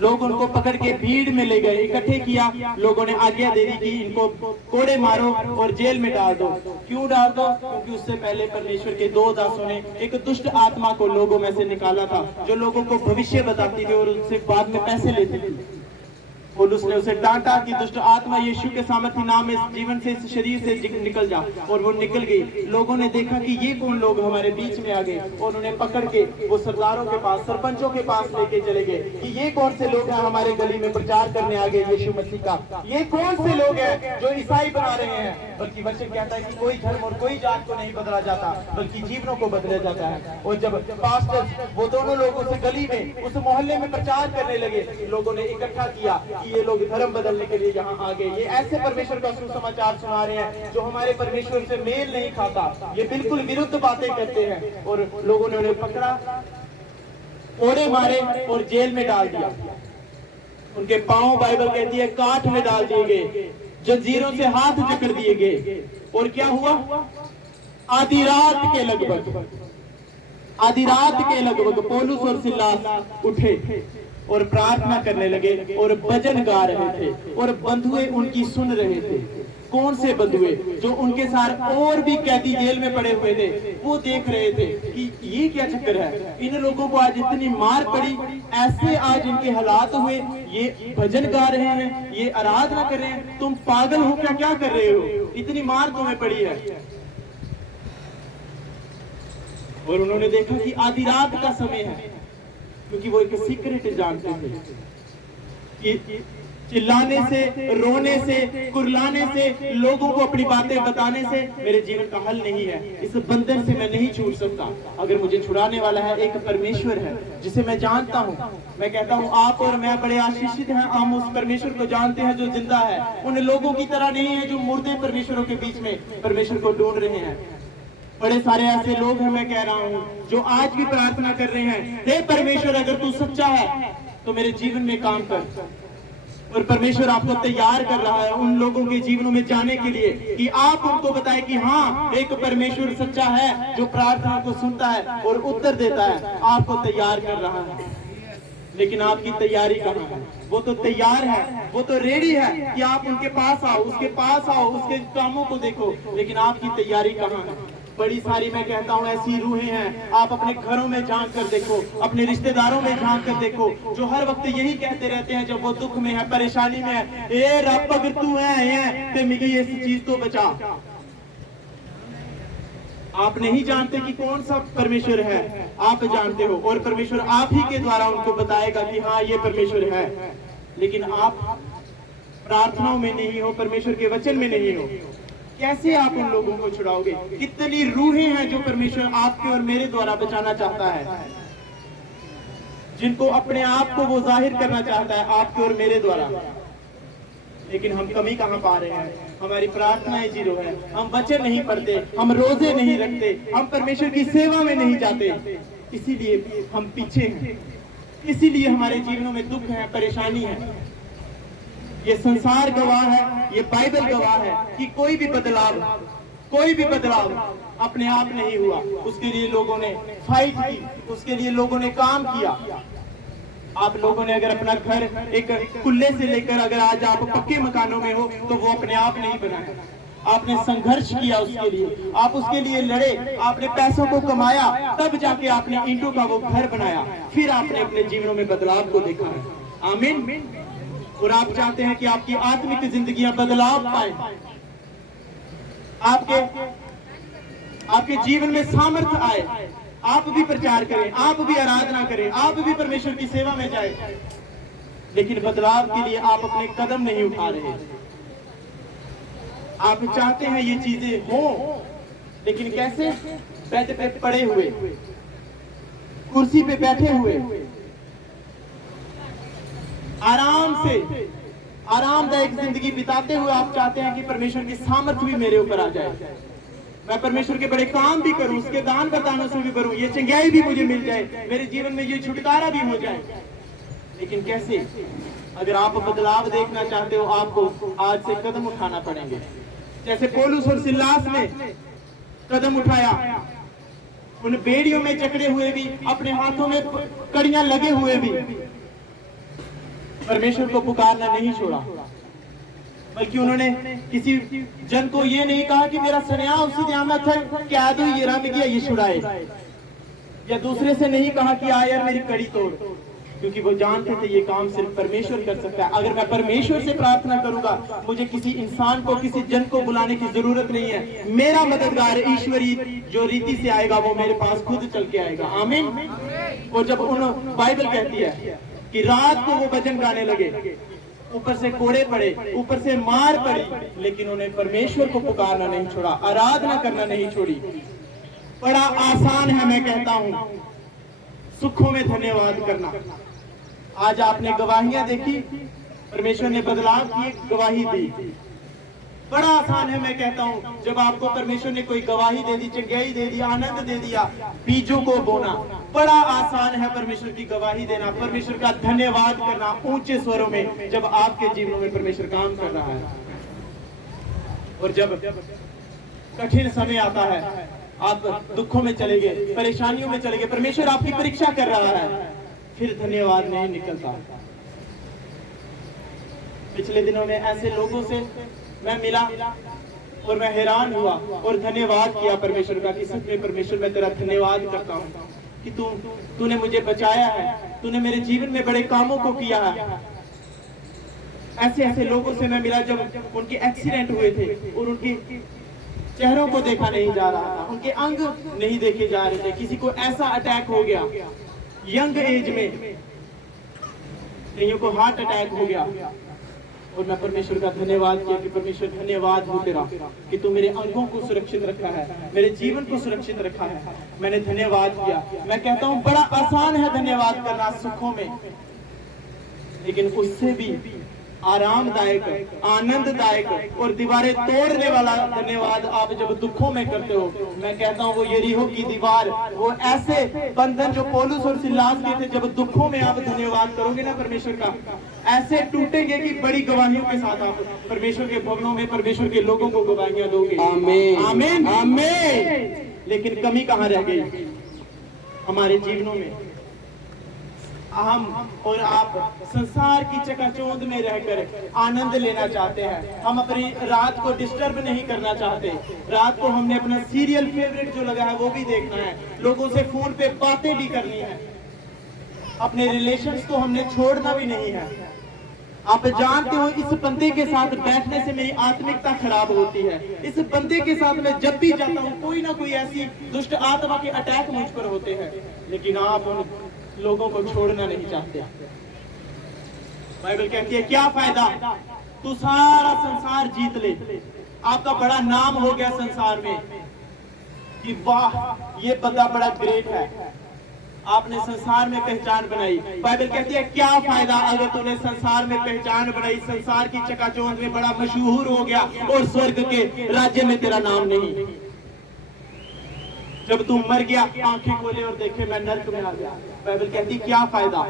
लोग उनको पकड़ के भीड़ में ले गए, इकट्ठे किया। लोगों ने आज्ञा दे दी कि इनको कोड़े मारो और जेल में डाल दो। क्यों डाल दो? क्योंकि उससे पहले परमेश्वर के 2 दासों ने एक दुष्ट आत्मा को लोगों में से निकाला था, जो लोगों को भविष्य बताती थी और उनसे बाद में पैसे लेती थी। पौलुस ने उसे डांटा कि दुष्ट आत्मा यीशु के सामर्थ्य नाम इस जीवन से, इस शरीर से निकल जा, और वो निकल गई। लोगों ने देखा कि ये कौन लोग हमारे बीच में आ गए और उन्हें पकड़ के वो सरदारों के पास, सरपंचों के पास लेके चले गए कि ये कौन से लोग हैं हमारे गली में प्रचार करने आ गए यीशु मसीह का। ये कौन से लोग हैं जो ईसाई बना रहे हैं। बल्कि वचन कहता है कि कोई धर्म और कोई जात को नहीं बदला जाता, बल्कि जीवनों को बदला जाता है। और जब पास्टर वो दोनों लोग उस गली में, उस मोहल्ले में प्रचार करने लगे, लोगों ने इकट्ठा किया कि ये लोग धर्म बदलने के लिए यहाँ आ गए, ये ऐसे परमेश्वर का सुसमाचार सुना रहे हैं जो हमारे परमेश्वर से मेल नहीं खाता, ये बिल्कुल विरुद्ध बातें करते हैं। और लोगों ने उन्हें पकड़ा, कोड़े मारे और जेल में डाल दिया। उनके पांव, बाइबल कहती है, काठ में डाल दिए गए, जंजीरों से हाथ जकड़ दिए गए। और क्या हुआ? आधी रात के लगभग पौलुस और सिलास उठे और प्रार्थना करने लगे और भजन गा रहे थे और बंधुए उनकी सुन रहे थे। कौन से बंधुए जो उनके साथ और भी कैदी जेल में पड़े हुए थे, वो देख रहे थे कि ये क्या चक्कर है, इन लोगों को आज इतनी मार पड़ी, ऐसे आज इनके हालात हुए, ये भजन गा रहे हैं, ये आराधना कर रहे हैं, तुम पागल हो क्या कर रहे हो, इतनी मार तुम्हें पड़ी है। और उन्होंने देखा कि आधी रात का समय है, क्योंकि वो एक सीक्रेट जानते थे कि चिल्लाने से, रोने से, कुरलाने से, लोगों को अपनी बातें बताने से मेरे जीवन का हल नहीं है। इस बंधन से मैं नहीं छूट सकता। अगर मुझे छुड़ाने वाला है एक परमेश्वर है जिसे मैं जानता हूँ। मैं कहता हूँ आप और मैं बड़े आशीषित हैं, हम उस परमेश्वर को जानते हैं जो जिंदा है, उन लोगों की तरह नहीं है जो मुर्दे परमेश्वरों के बीच में परमेश्वर को ढूंढ रहे हैं। बड़े सारे ऐसे लोग हैं, मैं कह रहा हूँ, जो आज भी प्रार्थना कर रहे हैं, हे परमेश्वर अगर तू सच्चा है तो मेरे जीवन में काम कर। और परमेश्वर आपको तैयार कर रहा है उन लोगों के जीवनों में जाने के लिए कि आप उनको बताएं कि हाँ, एक परमेश्वर सच्चा है जो प्रार्थना को सुनता है और उत्तर देता है, आपको तैयार कर रहा है। लेकिन आपकी तैयारी कहाँ है? वो तो तैयार है, वो तो रेडी है कि आप उनके पास आओ, उसके पास आओ, उसके कामों को देखो, लेकिन आपकी तैयारी कहाँ है? बड़ी सारी मैं कहता हूँ ऐसी रूहें हैं, आप अपने घरों में झांक कर देखो, अपने रिश्तेदारों में झांक कर देखो, जो हर वक्त यही कहते रहते हैं जब वो दुख में है, परेशानी में है, ए रब अगर तू है तो मिली इस चीज तो बचा। आप नहीं जानते कि कौन सा परमेश्वर है, आप जानते हो, और परमेश्वर आप ही के द्वारा उनको बताएगा कि हाँ ये परमेश्वर है। लेकिन आप प्रार्थनाओं में नहीं हो, परमेश्वर के वचन में नहीं हो, कैसे आप उन लोगों को छुड़ाओगे? कितनी रूहें हैं जो परमेश्वर आपके और मेरे द्वारा बचाना चाहता है, जिनको अपने आप को वो जाहिर करना चाहता है आपके और मेरे द्वारा। लेकिन हम कमी कहाँ पा रहे हैं? हमारी प्रार्थनाएं जीरो है, हम वचन नहीं पढ़ते, हम रोजे नहीं रखते, हम परमेश्वर की सेवा में नहीं जाते, इसीलिए हम पीछे हैं, इसीलिए हमारे जीवनों में दुख है, परेशानी है। ये संसार गवाह है, ये बाइबल गवाह है कि कोई भी बदलाव अपने आप नहीं हुआ। उसके लिए लोगों ने फाइट की, उसके लिए लोगों ने काम किया। आप लोगों ने अगर अपना घर एक कुल्ले से लेकर अगर आज आप पक्के मकानों में हो तो वो अपने आप नहीं बनाया, आपने संघर्ष किया उसके लिए, आप उसके लिए लड़े, आपने पैसों को कमाया, तब जाके आपने ईंटों का वो घर बनाया, फिर आपने अपने जीवनों में बदलाव को देखा है। आमीन। और आप चाहते हैं कि आपकी आत्मिक जिंदगियां बदलाव पाए, आपके जीवन में सामर्थ्य आए, आप भी प्रचार करें, आप भी आराधना करें, आप भी परमेश्वर की सेवा में जाए, लेकिन बदलाव के लिए आप अपने कदम नहीं उठा रहे। आप चाहते हैं ये चीजें हो, लेकिन कैसे? बेड पे पड़े हुए, कुर्सी पे बैठे हुए, आराम से आरामदायक जिंदगी बिताते हुए आप चाहते हैं कि परमेश्वर की सामर्थ्य भी मेरे ऊपर आ जाए, मैं परमेश्वर के बड़े काम भी करूं, उसके दान बरदानों से भी भरूं, ये चंगाई भी मुझे मिल जाए, मेरे जीवन में ये छुटकारा भी हो जाए। लेकिन कैसे? अगर आप बदलाव देखना चाहते हो, आपको आज से कदम उठाना पड़ेंगे। जैसे पौलुस और सिलास ने कदम उठाया, उन बेड़ियों में जकड़े हुए भी, अपने हाथों में कड़ियां लगे हुए भी, परमेश्वर को पुकारना नहीं छोड़ा, बल्कि उन्होंने किसी जन को ये नहीं कहा कि मेरा सन्या उसी न्यामत है, क्या दो ये रम गया ये छुड़ाए, या दूसरे से नहीं कहा कि आ यार मेरी कड़ी तोड़, क्योंकि वो जानते थे ये काम सिर्फ परमेश्वर कर सकता है। अगर मैं परमेश्वर से प्रार्थना करूंगा, मुझे किसी इंसान को, किसी जन को बुलाने की जरूरत नहीं है, मेरा मददगार ईश्वरी जो रीति से आएगा वो मेरे पास खुद चल के आएगा। आमीन। और जब बाइबल कहती है कि रात को वो भजन गाने लगे, ऊपर से कोड़े पड़े, ऊपर से मार पड़ी, लेकिन उन्हें परमेश्वर को पुकारना नहीं छोड़ा, आराधना करना नहीं छोड़ी। बड़ा आसान है, मैं कहता हूं, सुखों में धन्यवाद करना। आज आपने गवाहियां देखी, परमेश्वर ने बदलाव की गवाही दी। बड़ा आसान है, मैं कहता हूं, जब आपको परमेश्वर ने कोई गवाही दे दी, चंगाई दे दी, आनंद दे दिया, बीजों को बोना, बड़ा आसान है परमेश्वर की गवाही देना, परमेश्वर का धन्यवाद करना ऊंचे स्वरों में, जब आपके जीवनों में परमेश्वर काम कर रहा है। और जब कठिन समय आता है, आप दुखों में चले गए, परेशानियों में चले गए, परमेश्वर आपकी परीक्षा कर रहा है, फिर धन्यवाद नहीं निकलता। पिछले दिनों में ऐसे लोगों से मैं मिला और मैं हैरान हुआ और धन्यवाद किया परमेश्वर का कि सच में परमेश्वर मैं तेरा धन्यवाद करता हूँ कि तूने मुझे बचाया है, तूने मेरे जीवन में बड़े कामों को किया है। ऐसे ऐसे लोगों से मैं मिला जब उनके एक्सीडेंट हुए थे और उनके चेहरों को देखा नहीं जा रहा था, उनके अंग नहीं देखे जा रहे थे, किसी को ऐसा अटैक हो गया यंग एज में, कईयों को हार्ट अटैक हो गया और मैं परमेश्वर का धन्यवाद किया कि परमेश्वर धन्यवाद हो तेरा कि तू मेरे अंगों को सुरक्षित रखा है, मेरे जीवन को सुरक्षित रखा है। मैंने धन्यवाद किया। मैं कहता हूँ बड़ा आसान है धन्यवाद करना सुखों में, लेकिन उससे भी आरामदायक, आनंददायक और दीवारें तोड़ने वाला धन्यवाद आप जब दुखों में करते हो। मैं कहता हूँ वो यरीहो की दीवार, वो ऐसे बंधन जो पौलुस और सिलास के थे, जब दुखों में आप धन्यवाद करोगे ना परमेश्वर का, ऐसे टूटेंगे कि बड़ी गवाहियों के साथ आप परमेश्वर के भवनों में परमेश्वर के लोगों को गवाहियां दोगे। आमीन आमीन आमीन। लेकिन कमी कहाँ रह गई हमारे जीवनों में? हम और आप संसार की चकाचौंध में रहकर आनंद लेना चाहते हैं। हम अपनी रात को डिस्टर्ब नहीं करना चाहते। रात को हमने अपना सीरियल फेवरेट जो लगा है वो भी देखना है, लोगों से फोन पे बातें भी करनी है, अपने रिलेशंस को हमने छोड़ना भी नहीं है। आप जानते हो इस बंदे के साथ बैठने से मेरी आत्मिकता खराब होती है। इस बंदे के साथ मैं जब भी जाता हूँ कोई ना कोई ऐसी दुष्ट आत्मा के अटैक मुझ पर होते हैं, लेकिन आप उन लोगों को छोड़ना नहीं चाहते। बाइबल कहती है क्या फायदा तू सारा संसार जीत ले, आपका बड़ा नाम हो गया संसार में कि वाह ये बंदा बड़ा ग्रेट है, आपने संसार में पहचान बनाई। बाइबल कहती है क्या फायदा अगर तूने संसार में पहचान बनाई, संसार की चकाचौंध में बड़ा मशहूर हो गया और स्वर्ग के राज्य में तेरा नाम नहीं। जब तू मर गया आंखें खोले और देखे मैं नर्क में आ गया। बाइबल कहती क्या फायदा,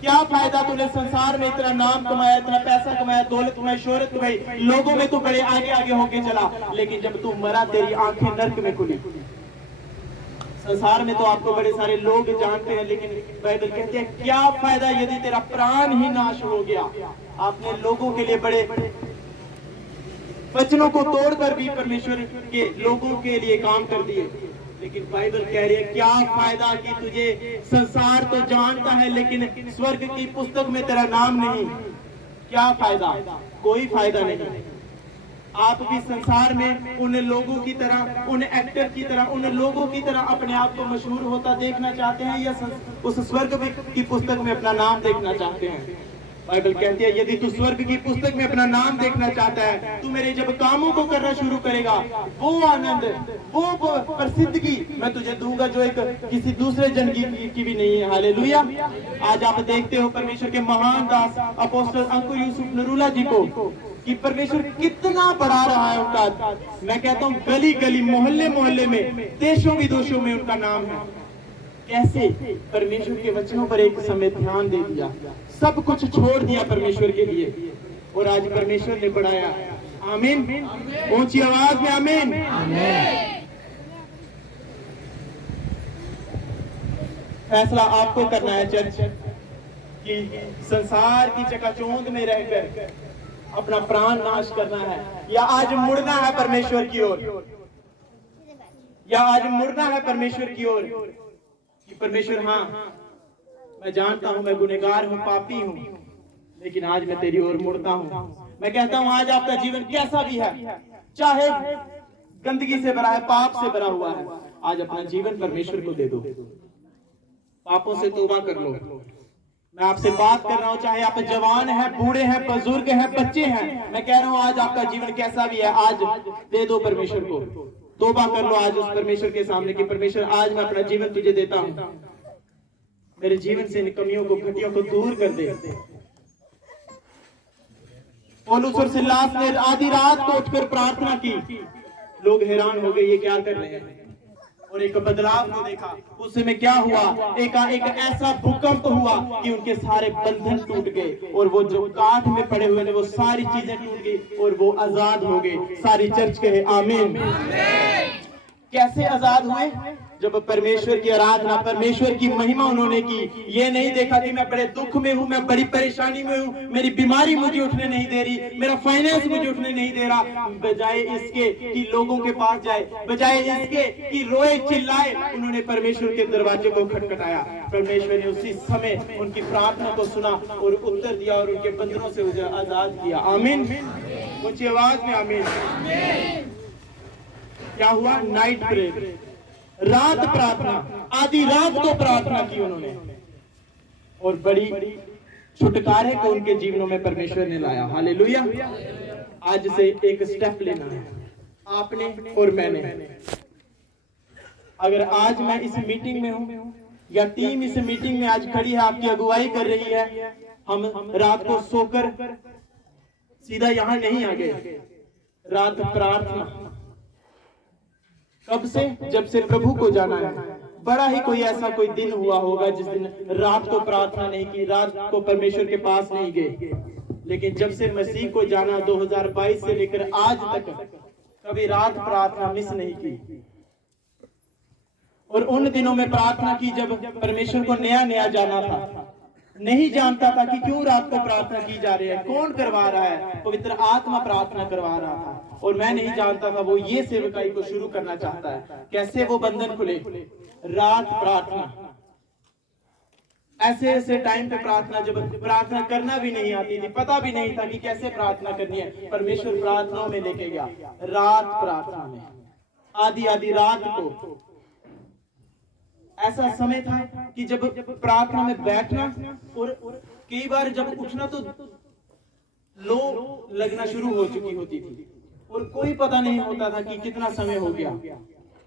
क्या फायदा तूने संसार में इतना नाम कमाया, इतना पैसा कमाया, दौलत कमाई, शोहरत कमाई, लोगों में तू बड़े आगे आगे होके चला, लेकिन जब तू मरा तेरी आंखें नर्क में खुली। संसार में तो आपको बड़े सारे लोग जानते हैं, लेकिन बाइबल कहती है क्या फायदा यदि तेरा प्राण ही नाश हो गया। आपने लोगों के लिए बड़े वचनों को तोड़कर भी परमेश्वर के लोगों के लिए काम कर दिए, लेकिन बाइबल कह रही है क्या फायदा कि तुझे संसार तो जानता है लेकिन स्वर्ग की पुस्तक में तेरा नाम नहीं। क्या फायदा? कोई फायदा नहीं। आप भी संसार में उन लोगों की तरह, उन एक्टर की तरह, उन लोगों की तरह अपने आप को मशहूर होता देखना चाहते हैं या उस स्वर्ग की पुस्तक में अपना नाम देखना चाहते हैं? बाइबल कहती है यदि तू स्वर्ग की पुस्तक में अपना नाम देखना चाहता है, तू मेरे जब कामों को करना शुरू करेगा, वो आनंद, वो प्रसिद्धि मैं तुझे दूंगा जो एक किसी दूसरे जन की भी नहीं है। हालेलुया। आज आप देखते हो परमेश्वर के महान दास अपोस्टल अंकुर यूसुफ नरूला जी को कि परमेश्वर कितना बढ़ा रहा है उनका। मैं कहता हूँ गली गली, मोहल्ले मोहल्ले में, देशों विदेशों में उनका नाम है। कैसे? परमेश्वर के वचनों पर एक समय ध्यान दे दिया, सब कुछ छोड़ दिया परमेश्वर के लिए, और आज परमेश्वर ने बढ़ाया। आमीन। ऊंची आवाज में आमीन। फैसला आपको करना है चर्च कि संसार की चकाचौंध में रहकर अपना प्राण नाश करना है या आज मुड़ना है परमेश्वर की ओर, या आज मुड़ना है परमेश्वर की ओर कि परमेश्वर हाँ मैं जानता हूं मैं गुनहगार हूं, पापी हूं, लेकिन आज मैं तेरी ओर मुड़ता हूं। मैं कहता हूं आज आपका जीवन कैसा भी है, चाहे गंदगी से भरा है, पाप से भरा हुआ है, आज अपना जीवन परमेश्वर को दे दो, पापों से तौबा कर लो। मैं आपसे बात कर रहा हूं, चाहे आप जवान हैं, बूढ़े हैं, बुजुर्ग हैं, बच्चे हैं, मैं कह रहा हूं आज आपका जीवन कैसा भी है, आज दे दो परमेश्वर को, तौबा कर लो आज उस परमेश्वर के सामने कि परमेश्वर आज मैं अपना जीवन तुझे देता हूं, मेरे जीवन से इन कमियों को, घटियों को दूर कर दे। पौलुस और सिलास ने आधी रात को उठकर प्रार्थना की, लोग हैरान हो गए ये क्या कर रहे हैं, और एक बदलाव को देखा। उस समय क्या हुआ, एक ऐसा भूकंप हुआ कि उनके सारे बंधन टूट गए और वो जो काठ में पड़े हुए थे वो सारी चीजें टूट गई और वो आजाद हो गए। सारी चर्च कहे आमीन। कैसे आजाद हुए? जब परमेश्वर की आराधना, परमेश्वर की महिमा उन्होंने की, ये नहीं देखा कि मैं बड़े दुख में हूं, मैं बड़ी परेशानी में हूं, मेरी बीमारी मुझे उठने नहीं दे रही, मेरा फाइनेंस मुझे उठने नहीं दे रहा, बजाय इसके कि लोगों के पास जाए, बजाय इसके कि रोए चिल्लाए, उन्होंने परमेश्वर के दरवाजे को खटखटाया। परमेश्वर ने उसी समय उनकी प्रार्थना को सुना और उत्तर दिया और उनके बंधनों से उसे आजाद किया। आमीन। ऊंची आवाज में आमीन। क्या हुआ? नाइट प्रेयर, रात प्रार्थना, आधी रात को प्रार्थना की उन्होंने, और बड़ी छुटकारे को उनके जीवनों में परमेश्वर ने लाया। हालेलुया। आज से एक स्टेप लेना है, आपने और मैंने। अगर आज मैं इस मीटिंग में हूं या टीम इस मीटिंग में आज खड़ी है, आपकी अगुवाई कर रही है, हम रात को सोकर सीधा यहां नहीं आ गए। रात प्रार्थना कब से? जब से प्रभु को जाना है। बड़ा ही कोई ऐसा कोई दिन हुआ होगा जिस दिन रात को प्रार्थना नहीं की, रात को परमेश्वर के पास नहीं गए। लेकिन जब से मसीह को जाना 2022 से लेकर आज तक कभी रात प्रार्थना मिस नहीं की। और उन दिनों में प्रार्थना की जब परमेश्वर को नया नया जाना था, नहीं जानता था कि क्यों रात को प्रार्थना की जा रही है, कौन करवा रहा है, पवित्र आत्मा प्रार्थना करवा रहा था। और मैं नहीं जानता था वो ये सेवकाई को शुरू करना चाहता है, कैसे वो बंधन खुले। रात प्रार्थना, ऐसे ऐसे टाइम पे प्रार्थना, जब प्रार्थना करना भी नहीं आती थी, पता भी नहीं था कि कैसे प्रार्थना करनी है, परमेश्वर प्रार्थनाओं में लेके गया। रात प्रार्थना में आधी आधी रात को ऐसा समय था कि जब प्रार्थना में बैठना और कई बार जब उठना तो लो लगना शुरू हो चुकी होती थी और कोई पता नहीं होता था कि कितना समय हो गया।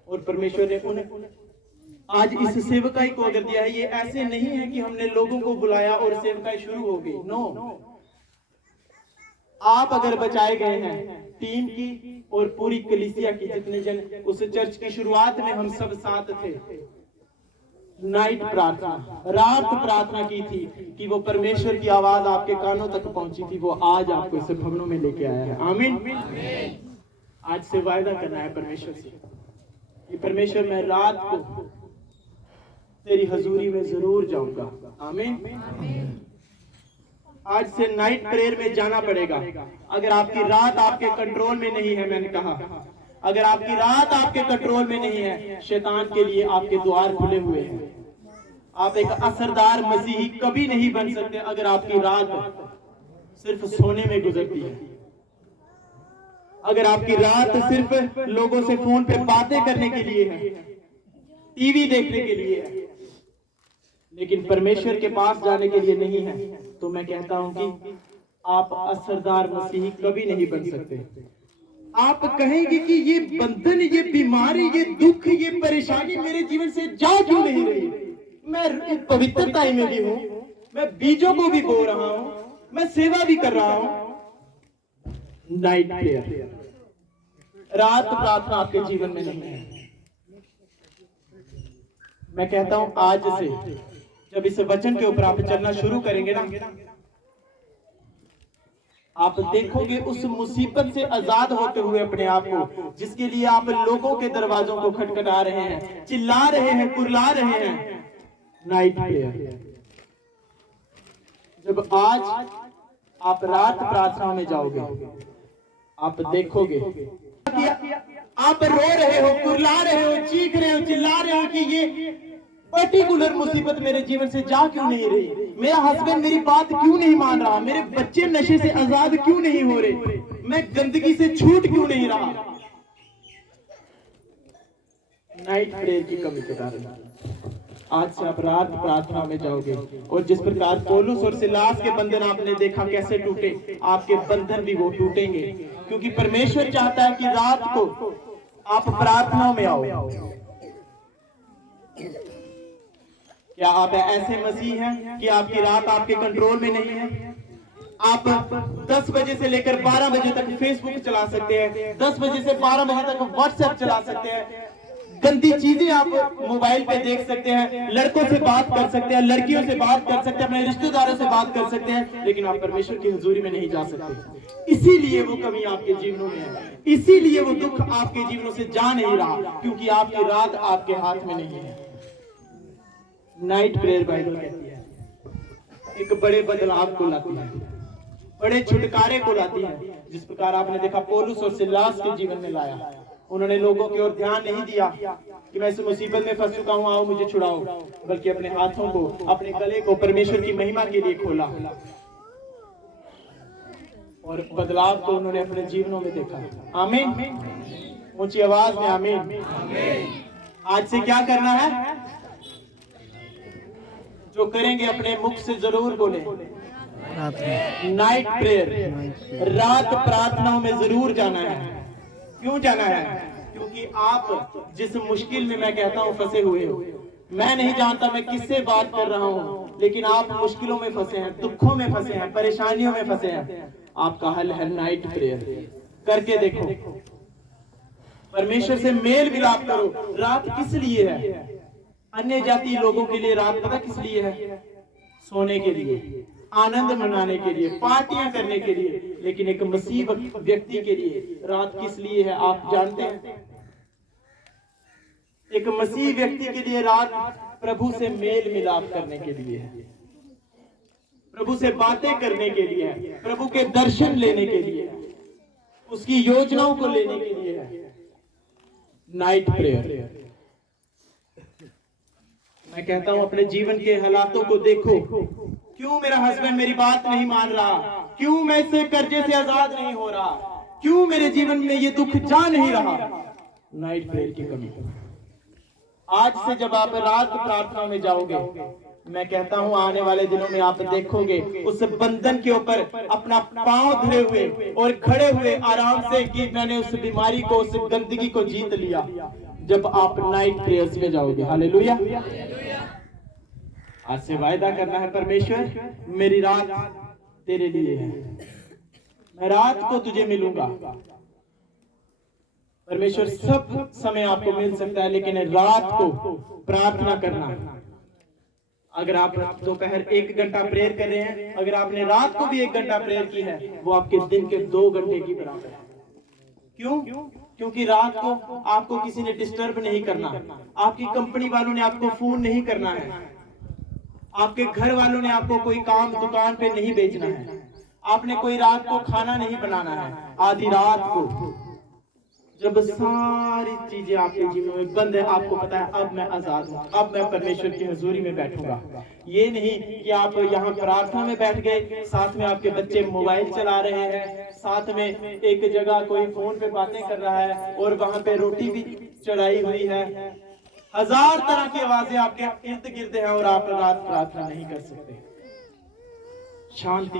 और परमेश्वर ने उन्हें आज इस सेवकाई को अगर दिया है, ये ऐसे नहीं है कि हमने लोगों को बुलाया और सेवकाई शुरू हो गई। नो, आप अगर बचाए गए हैं, टीम की और पूरी कलीसिया की, जितने जन उस चर्च की शुरुआत में हम सब साथ थे, नाइट प्रार्थना, रात प्रार्थना की थी कि वो परमेश्वर की आवाज आपके कानों तक पहुंची थी, वो आज आपको इस भवनों में लेके आया है। आमीन। आज से वायदा करना है परमेश्वर से कि परमेश्वर मैं रात को तेरी हजूरी में जरूर जाऊंगा। आमीन। आज से नाइट प्रेयर में जाना पड़ेगा। अगर आपकी रात आपके कंट्रोल में नहीं है, मैंने कहा, अगर आपकी रात आपके कंट्रोल में नहीं है, शैतान के लिए आपके द्वार खुले हुए हैं। आप एक असरदार मसीही कभी नहीं बन सकते अगर आपकी रात सिर्फ सोने में गुजरती है, अगर आपकी रात सिर्फ लोगों से फोन पे बातें करने के लिए है, टीवी देखने के लिए है, लेकिन परमेश्वर के पास जाने के लिए नहीं है, तो मैं कहता हूं कि आप असरदार मसीही कभी नहीं बन सकते। आप कहेंगे कि ये बंधन, ये बीमारी, ये दुख, ये परेशानी मेरे जीवन से जा क्यों नहीं रही? मैं पवित्रता में भी हूं, मैं बीजों को भी बो रहा हूं, मैं सेवा भी कर रहा हूं। नाइट प्रेयर, रात प्रार्थना आपके जीवन में नहीं है। मैं कहता हूं आज से जब इस वचन के ऊपर आप चलना शुरू करेंगे ना, आप देखोगे उस मुसीबत से आजाद होते हुए अपने आप को, जिसके लिए आप लोगों के दरवाजों को खटखटा रहे हैं, चिल्ला रहे हैं, कुरला रहे हैं। नाइट प्रेयर, जब आज आप रात प्रार्थना में जाओगे, आप देखोगे आप रो रहे हो, कुरला रहे हो, चीख रहे हो, चिल्ला रहे हो कि ये पर्टिकुलर मुसीबत मेरे जीवन से जा क्यों नहीं रही, मेरा हस्बैंड मेरी बात क्यों नहीं मान रहा, मेरे बच्चे नशे से आजाद क्यों नहीं हो रहे, मैं गंदगी से छूट क्यों नहीं रहा। नाइट प्रेयर की कमी के कारण आज से आप रात प्रार्थना में जाओगे, और जिस प्रकार पौलुस और सिलास के बंधन आपने देखा कैसे टूटे, आपके बंधन भी वो टूटेंगे, क्योंकि परमेश्वर चाहता है कि रात को आप प्रार्थना में आओ। क्या आप ऐसे मसीह हैं कि आपकी रात आपके कंट्रोल में नहीं है? आप 10 बजे से लेकर 12 बजे तक फेसबुक चला सकते हैं, 10 बजे से 12 बजे तक व्हाट्सएप चला सकते हैं, गंदी चीजें आप मोबाइल पे देख सकते हैं, लड़कों से बात कर सकते हैं, लड़कियों से बात कर सकते हैं, अपने रिश्तेदारों से बात कर सकते हैं, लेकिन आप परमेश्वर की हुजूरी में नहीं जा सकते। इसीलिए वो कमी आपके जीवनों में है, इसीलिए वो दुख आपके जीवनों से जा नहीं रहा, क्योंकि आपकी रात आपके हाथ में नहीं है। नाइट प्रेयर बाइबल कहती है एक बड़े बदलाव को लाती है, बड़े छुटकारे को लाती है, जिस प्रकार आपने देखा पौलुस और सिलास के जीवन में लाया। उन्होंने लोगों की ओर ध्यान नहीं दिया कि मैं इस मुसीबत में फंस चुका हूं, आओ मुझे छुड़ाओ, बल्कि अपने हाथों को, अपने गले को परमेश्वर की महिमा के लिए खोला और बदलाव को उन्होंने अपने जीवनों में देखा। आमीन। ऊंची आवाज में आमीन। आज से क्या करना है? जो करेंगे अपने मुख से जरूर बोले। नाइट प्रेयर, रात प्रार्थनाओं में जरूर जाना है। क्यों जाना है? क्योंकि आप जिस मुश्किल में मैं कहता हूं फंसे हुए हो, मैं नहीं जानता मैं किससे बात कर रहा हूं, लेकिन आप मुश्किलों में फंसे हैं, दुखों में फंसे हैं, परेशानियों में फंसे हैं। आपका हल है नाइट प्रेयर। करके देखो, परमेश्वर से मेल मिलाप करो। रात किस लिए है? अन्य जाति लोगों के लिए रात पता किस लिए है? सोने के लिए, आनंद मनाने के लिए, पार्टियां करने के लिए। लेकिन एक मसीह व्यक्ति के लिए रात किस लिए है आप जानते हैं? एक मसीह व्यक्ति के लिए रात प्रभु से मेल मिलाप करने के लिए है, प्रभु से बातें करने के लिए है, प्रभु के दर्शन लेने के लिए है, उसकी योजनाओं को लेने के लिए है। Night prayer. मैं कहता हूं अपने जीवन के हालातों को देखो। क्यों मेरा हस्बैंड मेरी बात नहीं मान रहा? क्यों मैं इससे कर्जे से आजाद नहीं हो रहा? क्यों मेरे जीवन में ये दुख जा नहीं रहा? नाइट प्रेयर की कमी। आज से जब आप रात प्रार्थना में जाओगे, मैं कहता हूं आने वाले दिनों में आप देखोगे उस बंधन के ऊपर अपना पांव धरे हुए और खड़े हुए आराम से कि मैंने उस बीमारी को, उस गंदगी को जीत लिया, जब आप नाइट प्रेयर्स में जाओगे। हालेलुया। आज से वायदा करना है, परमेश्वर मेरी रात तेरे लिए है, मैं रात को तुझे मिलूंगा। परमेश्वर सब समय आपको मिल सकता है, लेकिन रात को प्रार्थना करना। अगर आप दोपहर 1 घंटा प्रेयर कर रहे हैं, अगर आपने रात को भी 1 घंटा प्रेयर की है, वो आपके दिन के 2 घंटे की बराबर है। क्यों? क्योंकि रात को आपको किसी ने डिस्टर्ब नहीं करना, आपकी कंपनी वालों ने आपको फोन नहीं करना है, आपके घर वालों ने आपको कोई काम दुकान पे नहीं बेचना है, आपने कोई रात को खाना नहीं बनाना है। आधी रात को जब सारी चीजें आपके जीवन में बंद है, आपको पता है अब मैं आजाद हूं, अब मैं परमेश्वर की हुजूरी में बैठूंगा। ये नहीं कि आप यहाँ प्रार्थना में बैठ गए, साथ में आपके बच्चे मोबाइल चला रहे हैं, साथ में एक जगह कोई फोन पे बातें कर रहा है और वहां पे रोटी भी चढ़ाई हुई है, 1000 तरह की आवाजें आपके इर्द गिर्द है और आप रात प्रार्थना नहीं कर सकते। शांति,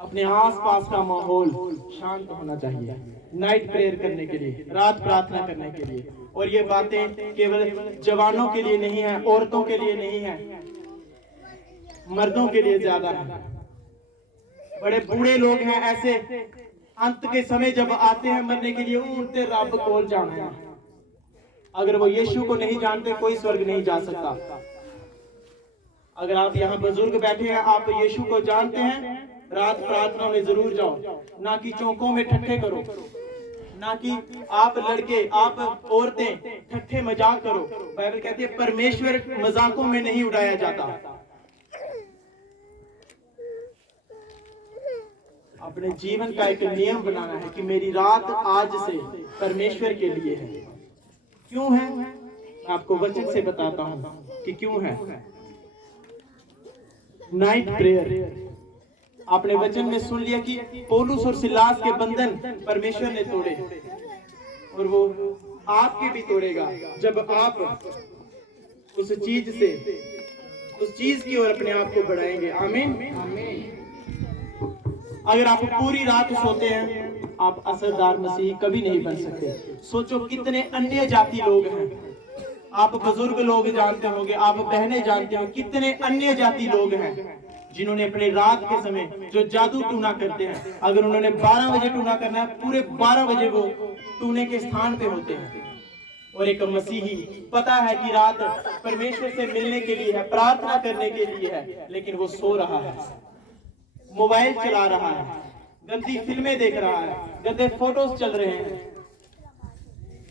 अपने आसपास का माहौल शांत होना चाहिए नाइट प्रेयर करने के लिए, रात प्रार्थना करने के लिए। और ये बातें केवल जवानों के लिए नहीं है, औरतों के लिए नहीं है, मर्दों के लिए ज्यादा है। बड़े बूढ़े लोग हैं ऐसे, अंत के समय जब आते हैं मरने के लिए, उनते रब कोल जाना है। अगर वो यीशु को नहीं जानते, कोई स्वर्ग नहीं जा सकता। अगर आप यहाँ बुजुर्ग बैठे हैं, आप यीशु को जानते हैं, रात प्रार्थना में जरूर जाओ। ना कि चौकों में ठट्ठे करो, ना कि आप लड़के, आप औरतें ठट्ठे मजाक करो। बाइबल कहती है परमेश्वर मजाकों में नहीं उड़ाया जाता। अपने जीवन का एक नियम बनाना है कि मेरी रात आज से परमेश्वर के लिए है। क्यों है? मैं आपको वचन से बताता हूं कि क्यों है। नाइट प्रेयर, आपने वचन में सुन लिया कि पौलुस और सिलास के बंधन परमेश्वर ने तोड़े, और वो आपके भी तोड़ेगा जब आप उस चीज की ओर अपने आप को बढ़ाएंगे। आमीन। अगर आप पूरी रात सोते हैं, आप असरदार मसीह कभी नहीं बन सकते। सोचो कितने अन्य जाति लोग हैं, आप बुजुर्ग लोग जानते होंगे, आप बहनें जानते हो, कितने अन्य जाति लोग हैं जिन्होंने अपने रात के समय जो जादू टूना करते हैं, अगर उन्होंने 12 बजे टूना करना है, पूरे 12 बजे वो टूने के स्थान पे होते हैं। और एक मसीही पता है कि रात परमेश्वर से मिलने के लिए है, प्रार्थना करने के लिए है, लेकिन वो सो रहा है, मोबाइल चला रहा है, गंदी फिल्में देख रहा है, गंदे फोटोज चल रहे हैं।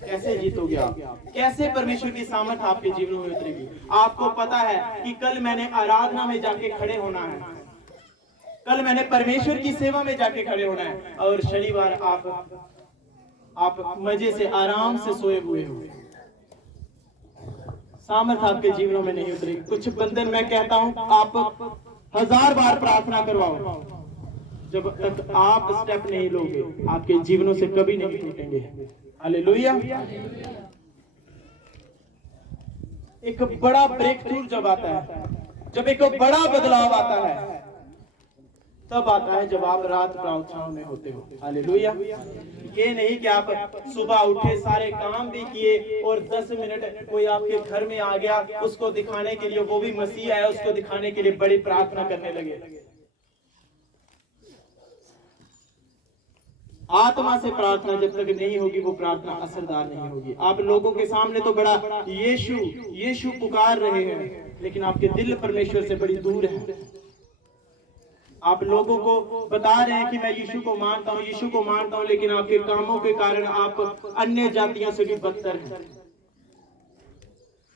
कैसे जीतोगे आप? कैसे परमेश्वर की सामर्थ आपके जीवन में उतरेगी? आपको पता है कि कल मैंने आराधना में जाके खड़े होना है, कल मैंने परमेश्वर की सेवा में जाके खड़े होना है, और शनिवार आप मजे से आराम से सोए हुए हो। सामर्थ आपके जीवनों में नहीं उतरेगी। कुछ बंधन मैं कहता हूं आप 1000 बार प्रार्थना करवाओ, जब तक आप स्टेप नहीं लोगे आपके जीवनों से कभी नहीं टूटेंगे। हालेलुया। एक बड़ा ब्रेक थ्रू जब आता है, जब एक बड़ा बदलाव आता है, तब आता है जब आप रात प्रार्थनाओं में होते हो। हालेलुया। ये नहीं कि आप सुबह उठे, सारे काम भी किए और 10 मिनट कोई आपके घर में आ गया, उसको दिखाने के लिए, वो भी मसीह आया, उसको दिखाने के लिए बड़ी प्रार्थना करने लगे। आत्मा से प्रार्थना जब तक नहीं होगी वो प्रार्थना असरदार नहीं होगी। आप लोगों के सामने तो बड़ा यीशु यीशु पुकार रहे हैं, लेकिन आपके दिल परमेश्वर से बड़ी दूर है। आप लोगों को बता रहे हैं कि मैं यीशु को मानता हूँ, यीशु को मानता हूँ, लेकिन आपके कामों के कारण आप अन्य जातियों से भी बदतर हैं।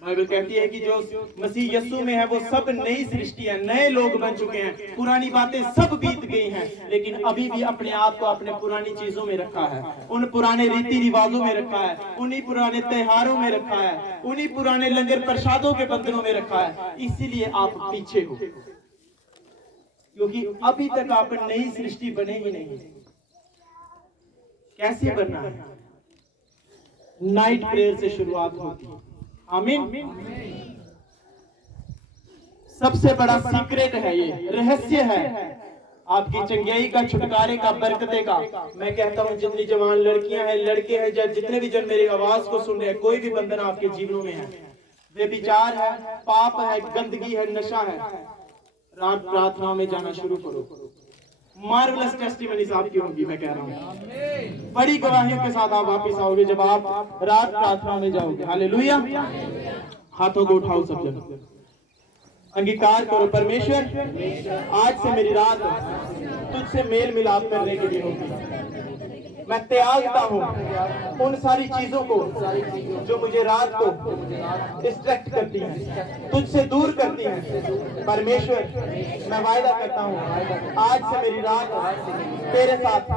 बाइबल कहती है कि जो मसीह यीशु में है वो सब नई सृष्टि है, नए लोग बन चुके हैं, पुरानी बातें सब बीत गई हैं, लेकिन अभी भी अपने आप को अपने पुरानी चीजों में रखा है, उन पुराने रीति रिवाजों में रखा है, उन्हीं पुराने त्योहारों में रखा है, उन्हीं पुराने लंगर प्रसादों के बंधनों में रखा है। इसीलिए आप पीछे हो, क्योंकि अभी तक आप नई सृष्टि बने ही नहीं। कैसे बनना है? नाइट प्रेयर से शुरुआत होती है। आमीन। सबसे बड़ा सीक्रेट है, ये रहस्य है आपकी चंगाई का, छुटकारे का, बरकते का। मैं कहता हूं जितनी जवान लड़कियां हैं, लड़के हैं, जितने भी जन मेरी आवाज को सुन रहे हैं, कोई भी बंधन आपके जीवनों में है, वे विचार है, पाप है, गंदगी है, नशा है, रात प्रार्थनाओं में जाना शुरू करो। मार्वलस टेस्टिमनीज आपकी होगी। मैं कह रहा हूँ बड़ी गवाहियों के साथ आप वापस आओगे जब आप रात प्रार्थना में जाओगे। हालेलुया। हाथों को उठाओ सब लोग, अंगीकार करो, परमेश्वर आज से मेरी रात तुझसे मेल मिलाप करने के लिए होगी। मैं त्यागता हूँ उन सारी चीजों को जो मुझे रात को डिस्ट्रैक्ट करती हैं, तुझसे दूर करती हैं। परमेश्वर मैं वायदा करता हूँ आज से मेरी रात तेरे साथ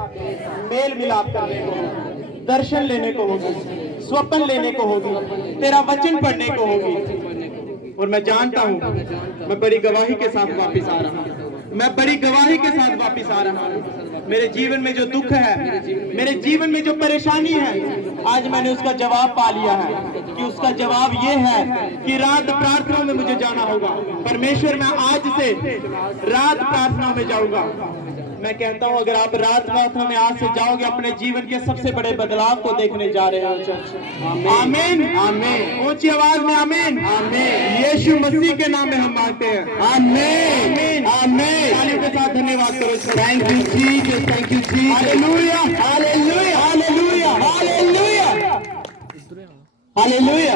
मेल मिलाप करने को होगी, दर्शन लेने को होगी, स्वप्न लेने को होगी, तेरा वचन पढ़ने को होगी। और मैं जानता हूँ मैं बड़ी गवाही के साथ वापिस आ रहा हूँ, मैं बड़ी गवाही के साथ वापिस आ रहा हूँ। मेरे जीवन में जो दुख है, मेरे जीवन में जो परेशानी है, आज मैंने उसका जवाब पा लिया है कि उसका जवाब ये है कि रात प्रार्थना में मुझे जाना होगा। परमेश्वर मैं आज से रात प्रार्थना में जाऊंगा। मैं कहता हूं अगर आप रात प्रार्थना में आज से जाओगे, अपने जीवन के सबसे बड़े बदलाव को देखने जा रहे हो चर्च। आमीन आमीन। ऊंची आवाज में आमीन आमीन। यीशु मसीह के नाम में हम मांगते हैं। आमीन आमीन। तालियों के साथ धन्यवाद करो। Thank you Jesus, thank you Jesus. Hallelujah hallelujah hallelujah hallelujah hallelujah.